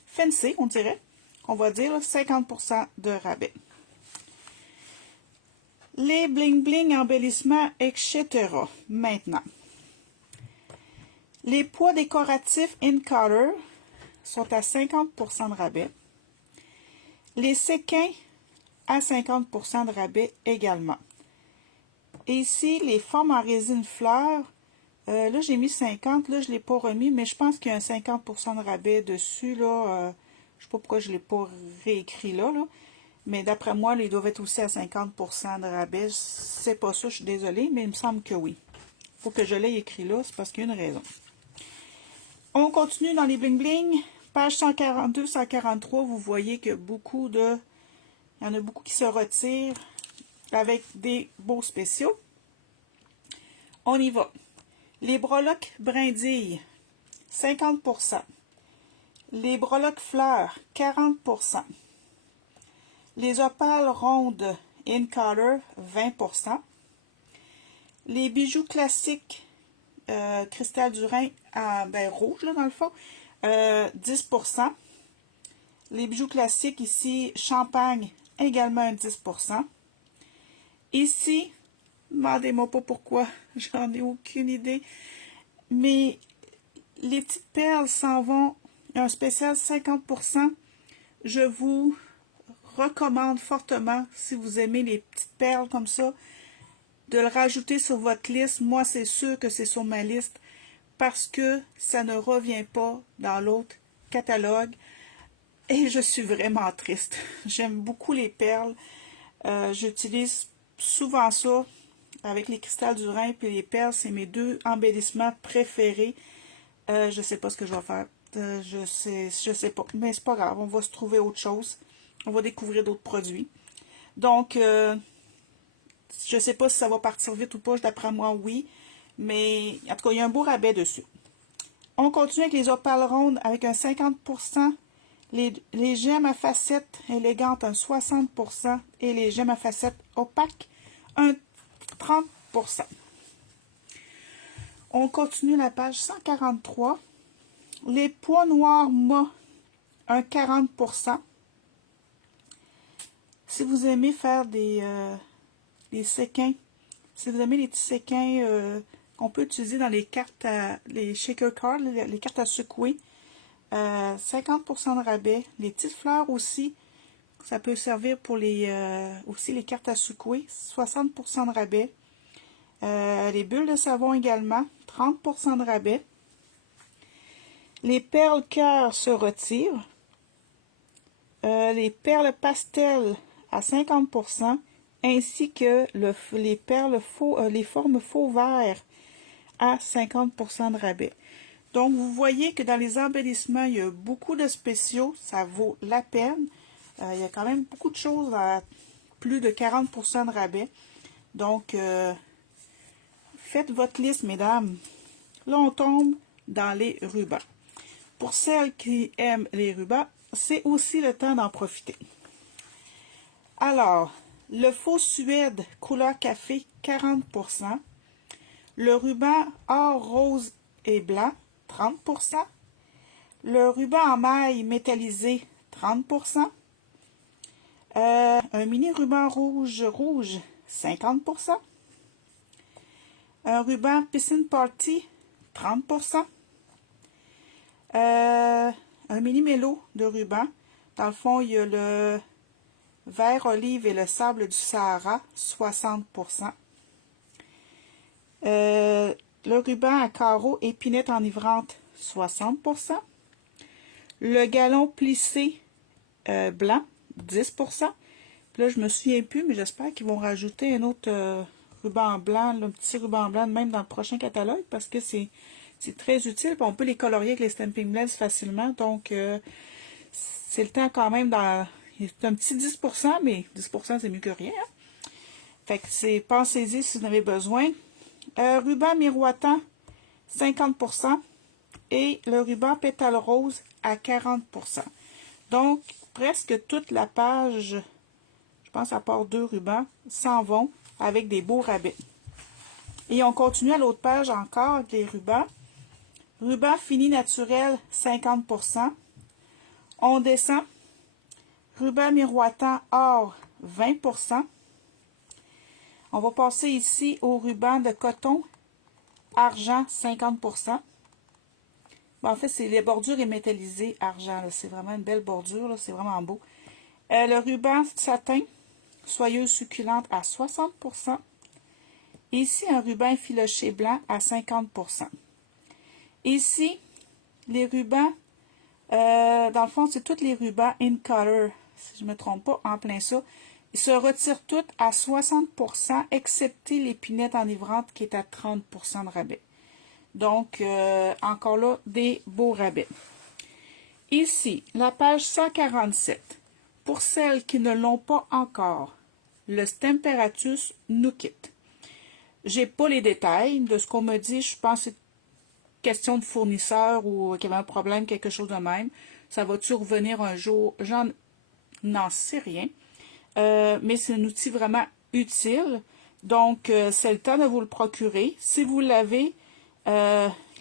fancy, on dirait. On va dire 50% de rabais. Les bling-bling, embellissements, etc. Maintenant, les pois décoratifs in color sont à 50% de rabais. Les séquins à 50% de rabais également. Et ici, les formes en résine fleur, là j'ai mis 50, là je ne l'ai pas remis, mais je pense qu'il y a un 50% de rabais dessus, là. Je ne sais pas pourquoi je ne l'ai pas réécrit là. Mais d'après moi, ils doivent être aussi à 50% de rabais. C'est pas ça, je suis désolée, mais il me semble que oui. Il faut que je l'aie écrit là, c'est parce qu'il y a une raison. On continue dans les bling-bling. Page 142-143, vous voyez que il y en a beaucoup qui se retirent avec des beaux spéciaux. On y va. Les breloques brindilles, 50%. Les breloques fleurs, 40%. Les opales rondes in color, 20%. Les bijoux classiques cristal du Rhin, rouge là, dans le fond, 10%. Les bijoux classiques ici, champagne, également un 10%. Ici, demandez-moi pas pourquoi, j'en ai aucune idée. Mais les petites perles s'en vont, un spécial 50%. Je vous recommande fortement, si vous aimez les petites perles comme ça, de le rajouter sur votre liste. Moi, c'est sûr que c'est sur ma liste parce que ça ne revient pas dans l'autre catalogue. Et je suis vraiment triste. J'aime beaucoup les perles. J'utilise souvent ça avec les cristals du Rhin et les perles. C'est mes deux embellissements préférés. Je sais pas ce que je vais faire. Je sais pas. Mais c'est pas grave. On va se trouver autre chose. On va découvrir d'autres produits. Donc, je sais pas si ça va partir vite ou pas. D'après moi, oui. Mais, en tout cas, il y a un beau rabais dessus. On continue avec les opales rondes avec un 50%. Les gemmes à facettes élégantes, un 60%. Et les gemmes à facettes opaques, un 30%. On continue la page 143. Les pois noirs mat, un 40%. Si vous aimez faire des séquins, si vous aimez les petits séquins qu'on peut utiliser dans les cartes, les shaker cards, les cartes à secouer, 50% de rabais. Les petites fleurs aussi, ça peut servir pour aussi les cartes à secouer, 60% de rabais. Les bulles de savon également, 30% de rabais. Les perles cœur se retirent. Les perles pastel à 50%, ainsi que les perles les formes faux vert à 50% de rabais. Donc, vous voyez que dans les embellissements, il y a beaucoup de spéciaux. Ça vaut la peine. Il y a quand même beaucoup de choses à plus de 40% de rabais. Donc, faites votre liste, mesdames. Là, on tombe dans les rubans. Pour celles qui aiment les rubans, c'est aussi le temps d'en profiter. Alors, le faux suède couleur café, 40%. Le ruban or, rose et blanc, 30%. Le ruban en maille métallisé, 30%. Un mini ruban rouge, 50%. Un ruban piscine party, 30%. Un mini mélo de ruban. Dans le fond, il y a le vert olive et le sable du Sahara, 60%. Le ruban à carreaux épinette enivrante, 60%. Le galon plissé blanc, 10%. Puis là, je me souviens plus, mais j'espère qu'ils vont rajouter un autre ruban blanc, un petit ruban blanc, même dans le prochain catalogue, parce que c'est très utile. Puis on peut les colorier avec les Stampin' Blends facilement. Donc, c'est le temps quand même dans... C'est un petit 10%, mais 10% c'est mieux que rien. Hein? Fait que pensez-y si vous en avez besoin. Ruban miroitant, 50%. Et le ruban pétale rose à 40%. Donc, presque toute la page, je pense à part 2 rubans, s'en vont avec des beaux rabais. Et on continue à l'autre page encore avec les rubans. Ruban fini naturel, 50%. On descend. Ruban miroitant or, 20%. On va passer ici au ruban de coton, argent, 50%. Bon, en fait, c'est les bordures et métallisées argent. C'est vraiment une belle bordure. C'est vraiment beau. Le ruban satin, soyeuse succulente à 60%. Ici, un ruban effiloché blanc à 50%. Ici, les rubans, dans le fond, c'est tous les rubans in color, si je ne me trompe pas, en plein ça. Ils se retirent tous à 60%, excepté l'épinette enivrante qui est à 30% de rabais. Donc, encore là, des beaux rabais. Ici, la page 147. Pour celles qui ne l'ont pas encore, le Stamparatus nous quitte. J'ai pas les détails de ce qu'on me dit. Je pense que c'est question de fournisseur ou qu'il y avait un problème, quelque chose de même. Ça va-tu revenir un jour? J'en n'en sais rien. Mais c'est un outil vraiment utile. Donc, c'est le temps de vous le procurer. Si vous l'avez,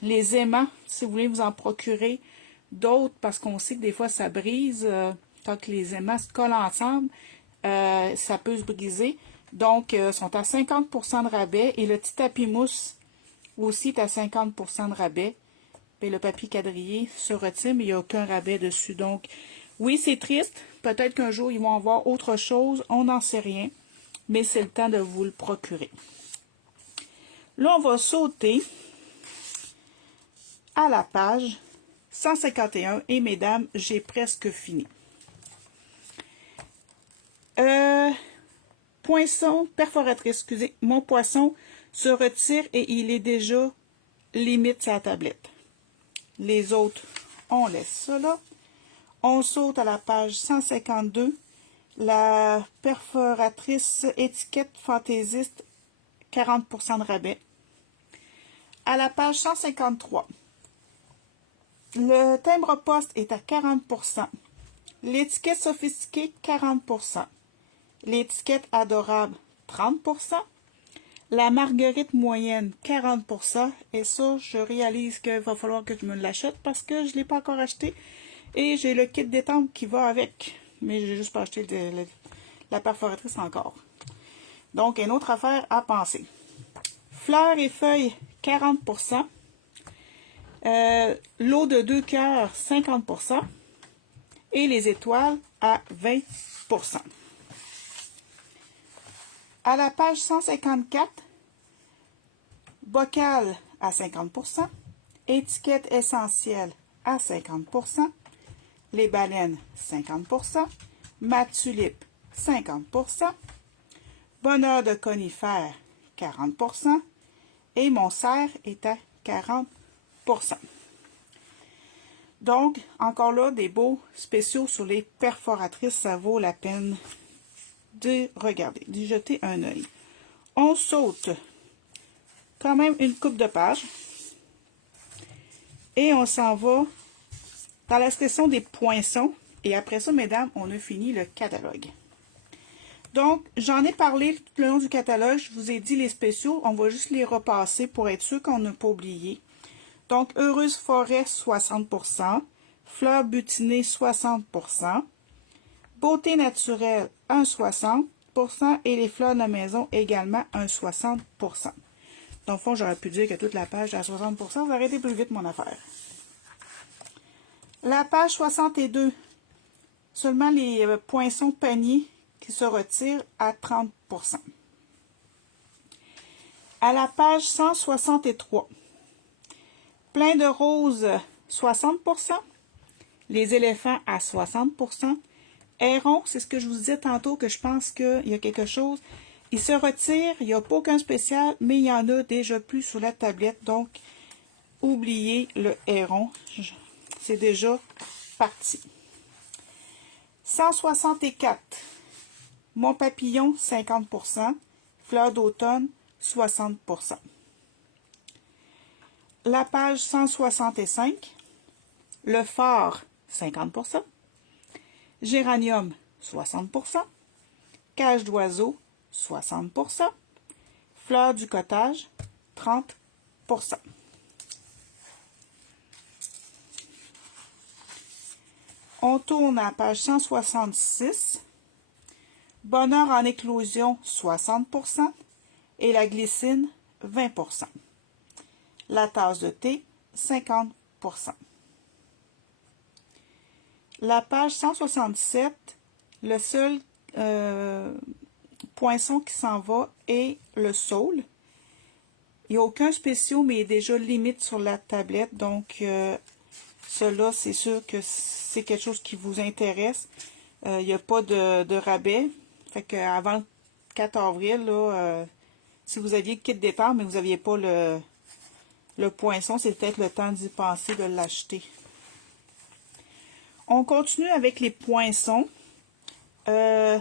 les aimants, si vous voulez vous en procurer d'autres, parce qu'on sait que des fois ça brise, quand les aimants se collent ensemble, ça peut se briser. Donc, sont à 50% de rabais. Et le petit tapis mousse aussi est à 50% de rabais. Et le papier quadrillé se retire, mais il n'y a aucun rabais dessus. Donc, oui, c'est triste. Peut-être qu'un jour, ils vont avoir autre chose. On n'en sait rien. Mais c'est le temps de vous le procurer. Là, on va sauter à la page 151. Et mesdames, j'ai presque fini. Poinçon, perforatrice, excusez, mon poisson se retire et il est déjà limite sa tablette. Les autres, on laisse ça là. On saute à la page 152. La perforatrice étiquette fantaisiste, 40% de rabais. À la page 153. Le timbre-poste est à 40%. L'étiquette sophistiquée, 40%. L'étiquette adorable, 30%. La marguerite moyenne, 40%. Et ça, je réalise qu'il va falloir que je me l'achète parce que je ne l'ai pas encore acheté. Et j'ai le kit d'étampe qui va avec. Mais je n'ai juste pas acheté la perforatrice encore. Donc, une autre affaire à penser. Fleurs et feuilles, 40%. L'eau de 2 cœurs, 50%. Et les étoiles à 20%. À la page 154, bocal à 50%, étiquette essentielle à 50%. Les baleines, 50%. Ma tulipe, 50%. Bonheur de conifères, 40%. Et mon cerf est à 40%. Donc, encore là, des beaux spéciaux sur les perforatrices. Ça vaut la peine de regarder, d'y jeter un œil. On saute quand même une coupe de pages. Et on s'en va dans la section des poinçons. Et après ça, mesdames, on a fini le catalogue. Donc, j'en ai parlé tout le long du catalogue. Je vous ai dit les spéciaux. On va juste les repasser pour être sûr qu'on n'a pas oublié. Donc, Heureuse Forêt, 60%. Fleurs butinées, 60%. Beauté naturelle, un 60%. Et les fleurs de la maison, également un 60%. Dans le fond, j'aurais pu dire que toute la page est à 60%. Ça aurait été plus vite mon affaire. La page 62, seulement les poinçons paniers qui se retirent à 30%. À la page 163, plein de roses, 60%. Les éléphants à 60%. Héron, c'est ce que je vous disais tantôt que je pense qu'il y a quelque chose. Il se retire, il n'y a pas aucun spécial, mais il y en a déjà plus sur la tablette. Donc, oubliez le héron. C'est déjà parti. 164. Mon papillon, 50%. Fleur d'automne, 60%. La page 165. Le phare, 50%. Géranium, 60%. Cage d'oiseau, 60%. Fleur du cottage, 30%. On tourne à la page 166. Bonheur en éclosion, 60%. Et la glycine, 20%. La tasse de thé, 50%. La page 167, le seul poinçon qui s'en va est le saule. Il n'y a aucun spécial, mais il est déjà limite sur la tablette. Donc, cela, c'est sûr que c'est quelque chose qui vous intéresse. Il n'y a pas de rabais. Fait qu'avant le 4 avril, là, si vous aviez le kit départ, mais vous n'aviez pas le poinçon, c'est peut-être le temps d'y penser, de l'acheter. On continue avec les poinçons. Pas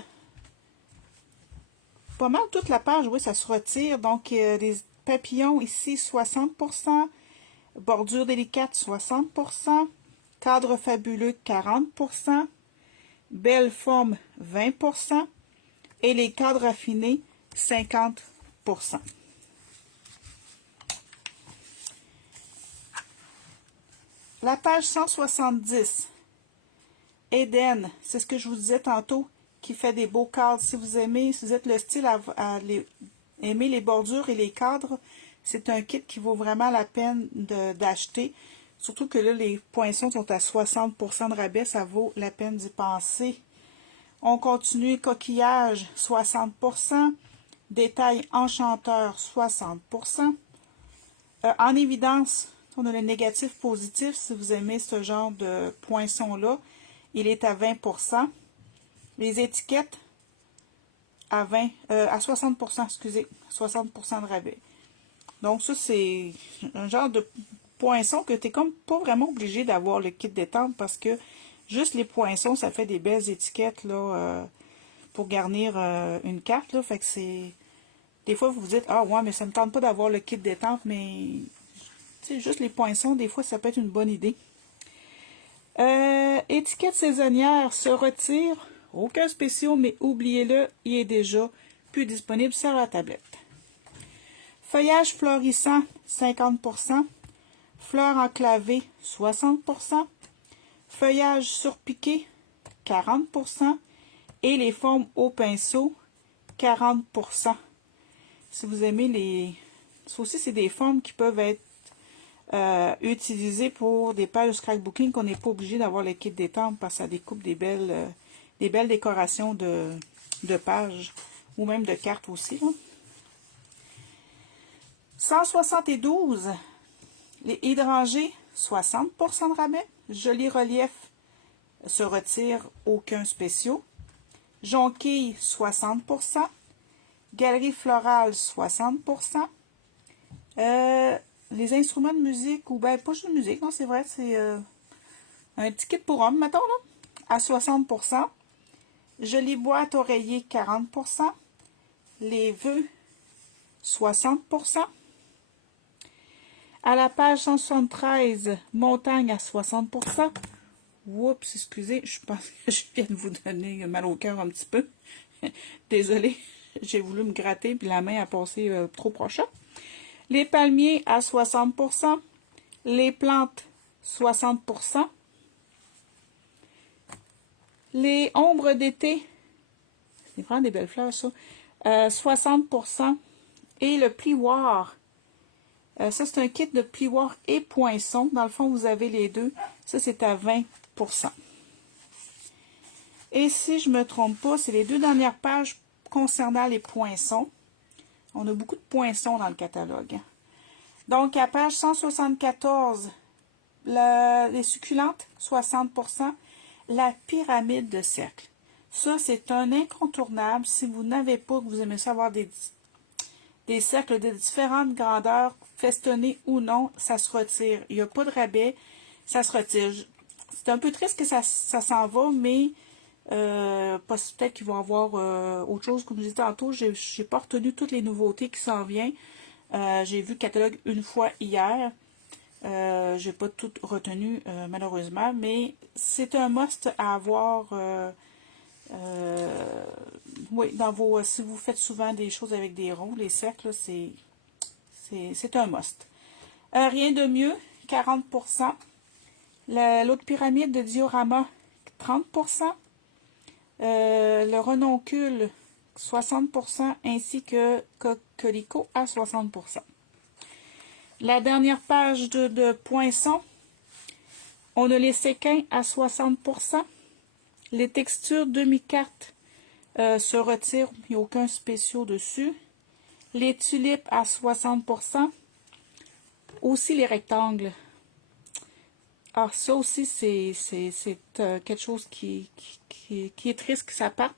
mal toute la page, oui, ça se retire. Donc, les papillons ici, 60%. Bordure délicate, 60%. Cadre fabuleux, 40%. Belle forme, 20%. Et les cadres affinés, 50%. La page 170. Eden, c'est ce que je vous disais tantôt, qui fait des beaux cadres. Si vous aimez, si vous êtes le style à aimer les bordures et les cadres, c'est un kit qui vaut vraiment la peine d'acheter. Surtout que là, les poinçons sont à 60% de rabais, ça vaut la peine d'y penser. On continue, coquillage, 60%. Détail enchanteur, 60%. En évidence, on a le négatif positif. Si vous aimez ce genre de poinçon-là, il est à 20%. Les étiquettes à 60%, excusez, 60% de rabais. Donc ça, c'est un genre de poinçon que tu n'es comme pas vraiment obligé d'avoir le kit détente parce que juste les poinçons, ça fait des belles étiquettes là, pour garnir une carte. Là, fait que c'est... Des fois, vous vous dites, ah ouais, mais ça ne me tente pas d'avoir le kit détente, mais c'est juste les poinçons, des fois, ça peut être une bonne idée. Étiquette saisonnière se retire. Aucun spécial, mais oubliez-le, il est déjà plus disponible sur la tablette. Feuillage florissant, 50%. Fleurs enclavées, 60%. Feuillage surpiqué, 40%. Et les formes au pinceau, 40%. Si vous aimez les... Ça aussi, c'est des formes qui peuvent être utilisées pour des pages de scrapbooking qu'on n'est pas obligé d'avoir le kit détente parce que ça découpe des belles décorations de pages ou même de cartes aussi. Là. 172, les hydrangées, 60% de rabais. Joli relief se retire, aucun spéciaux. Jonquille, 60%. Galerie florale, 60%. Les instruments de musique, ou ben pas juste de musique, non, c'est vrai, c'est un petit kit pour homme, mettons, là, à 60%. Jolie boîte oreiller, 40%. Les vœux, 60%. À la page 173, montagne à 60%. Oups, excusez, je pense que je viens de vous donner mal au cœur un petit peu. Désolée, j'ai voulu me gratter puis la main a passé trop proche. Les palmiers à 60%. Les plantes, 60%. Les ombres d'été, c'est vraiment des belles fleurs ça, 60%. Et le plioir, ça c'est un kit de plioir et poinçon. Dans le fond, vous avez les deux. Ça, c'est à 20%. Et si je ne me trompe pas, c'est les deux dernières pages concernant les poinçons. On a beaucoup de poinçons dans le catalogue. Donc, à page 174, les succulentes, 60%. La pyramide de cercle. Ça, c'est un incontournable. Si vous n'avez pas, que vous aimez savoir des cercles de différentes grandeurs, festonnés ou non, ça se retire. Il n'y a pas de rabais, ça se retire. C'est un peu triste que ça s'en va, mais peut-être qu'ils vont avoir autre chose. Comme je disais tantôt, je n'ai pas retenu toutes les nouveautés qui s'en viennent. J'ai vu le catalogue une fois hier. J'ai pas tout retenu malheureusement, mais c'est un must à avoir oui, dans vos. Si vous faites souvent des choses avec des ronds, les cercles, c'est un must. Rien de mieux, 40%. L'autre pyramide de diorama, 30%. Le renoncule, 60%, ainsi que coquelicot à 60%. La dernière page de poinçons, on a les séquins à 60%. Les textures demi-cartes se retirent, il n'y a aucun spéciaux dessus. Les tulipes à 60%. Aussi les rectangles. Alors ça aussi, c'est quelque chose qui est triste que ça parte.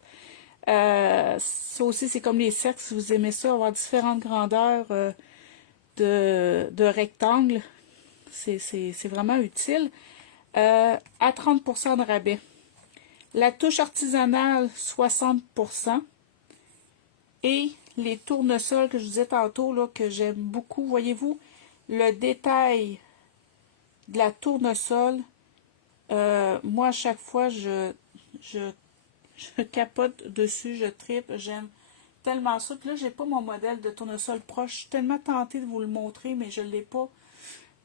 Ça aussi, c'est comme les cercles, si vous aimez ça, avoir différentes grandeurs de rectangles, c'est vraiment utile. À 30% de rabais. La touche artisanale, 60%. Et les tournesols que je vous disais tantôt, là, que j'aime beaucoup, voyez-vous, le détail de la tournesol, moi, à chaque fois, je capote dessus, je tripe, j'aime tellement ça. Puis là, j'ai pas mon modèle de tournesol proche. Je suis tellement tentée de vous le montrer, mais je ne l'ai pas.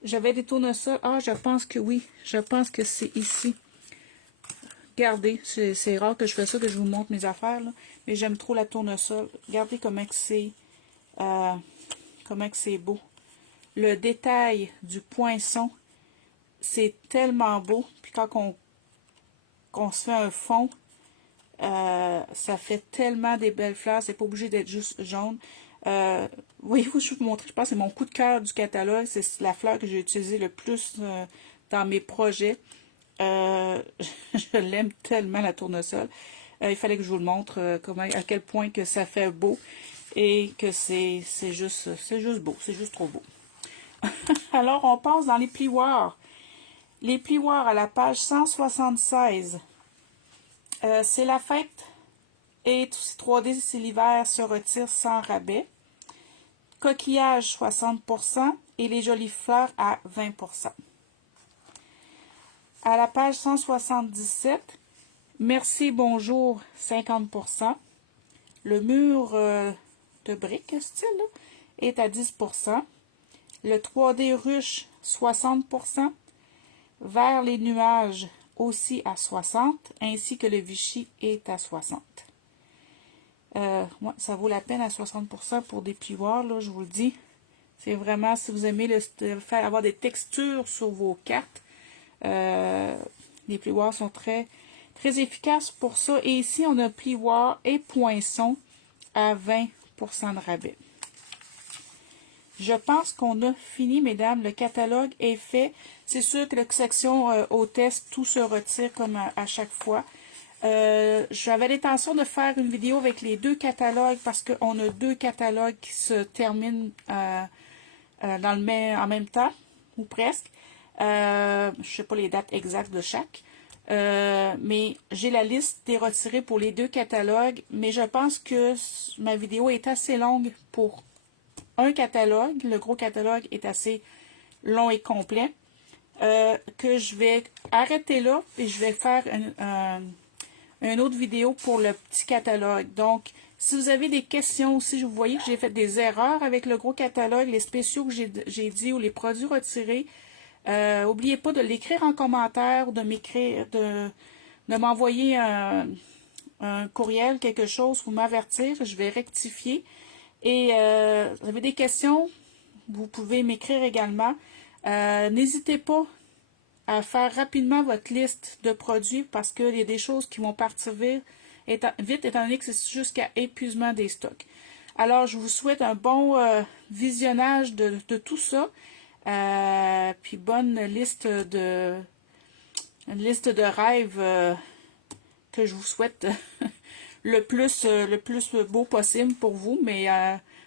J'avais des tournesols. Ah, je pense que oui. Je pense que c'est ici. Regardez, c'est rare que je fais ça, que je vous montre mes affaires, là. Mais j'aime trop la tournesol. Regardez comment c'est beau. Le détail du poinçon, c'est tellement beau. Puis quand on se fait un fond, ça fait tellement des belles fleurs. C'est pas obligé d'être juste jaune. Voyez-vous, je vais vous montrer, je pense que c'est mon coup de cœur du catalogue. C'est la fleur que j'ai utilisée le plus dans mes projets. Je l'aime tellement, la tournesol. Il fallait que je vous le montre à quel point que ça fait beau et que c'est juste beau, c'est juste trop beau. Alors, on passe dans les plioirs. Les plioirs à la page 176. C'est la fête et tout 3D, c'est l'hiver, se retire sans rabais. Coquillage, 60% et les jolies fleurs à 20%. À la page 177, merci, bonjour, 50%. Le mur de briques, style, là, est à 10%. Le 3D ruche, 60%. Vers les nuages, aussi à 60%, ainsi que le Vichy est à 60%. Ouais, ça vaut la peine à 60% pour des plioirs, là, je vous le dis. C'est vraiment, si vous aimez faire avoir des textures sur vos cartes, les plioirs sont très, très efficaces pour ça. Et ici, on a plioir et poinçon à 20% de rabais. Je pense qu'on a fini, mesdames. Le catalogue est fait. C'est sûr que la section hôtesse, tout se retire comme à chaque fois. J'avais l'intention de faire une vidéo avec les deux catalogues parce qu'on a deux catalogues qui se terminent en même temps, ou presque. Je ne sais pas les dates exactes de chaque. Mais j'ai la liste des retirés pour les deux catalogues, mais je pense que ma vidéo est assez longue pour un catalogue. Le gros catalogue est assez long et complet. Que je vais arrêter là et je vais faire une autre vidéo pour le petit catalogue. Donc, si vous avez des questions ou si vous voyez que j'ai fait des erreurs avec le gros catalogue, les spéciaux que j'ai dit ou les produits retirés, n'oubliez pas de l'écrire en commentaire ou de m'écrire, de m'envoyer un courriel, quelque chose, pour m'avertir. Je vais rectifier. Et vous avez des questions, vous pouvez m'écrire également. N'hésitez pas à faire rapidement votre liste de produits parce qu'il y a des choses qui vont partir vite étant donné que c'est jusqu'à épuisement des stocks. Alors, je vous souhaite un bon visionnage de tout ça. Puis bonne liste de rêves que je vous souhaite le plus beau possible pour vous, mais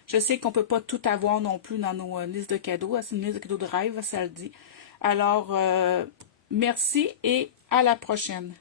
je sais qu'on ne peut pas tout avoir non plus dans nos listes de cadeaux. C'est une liste de cadeaux de rêve, ça le dit. Alors, merci et à la prochaine.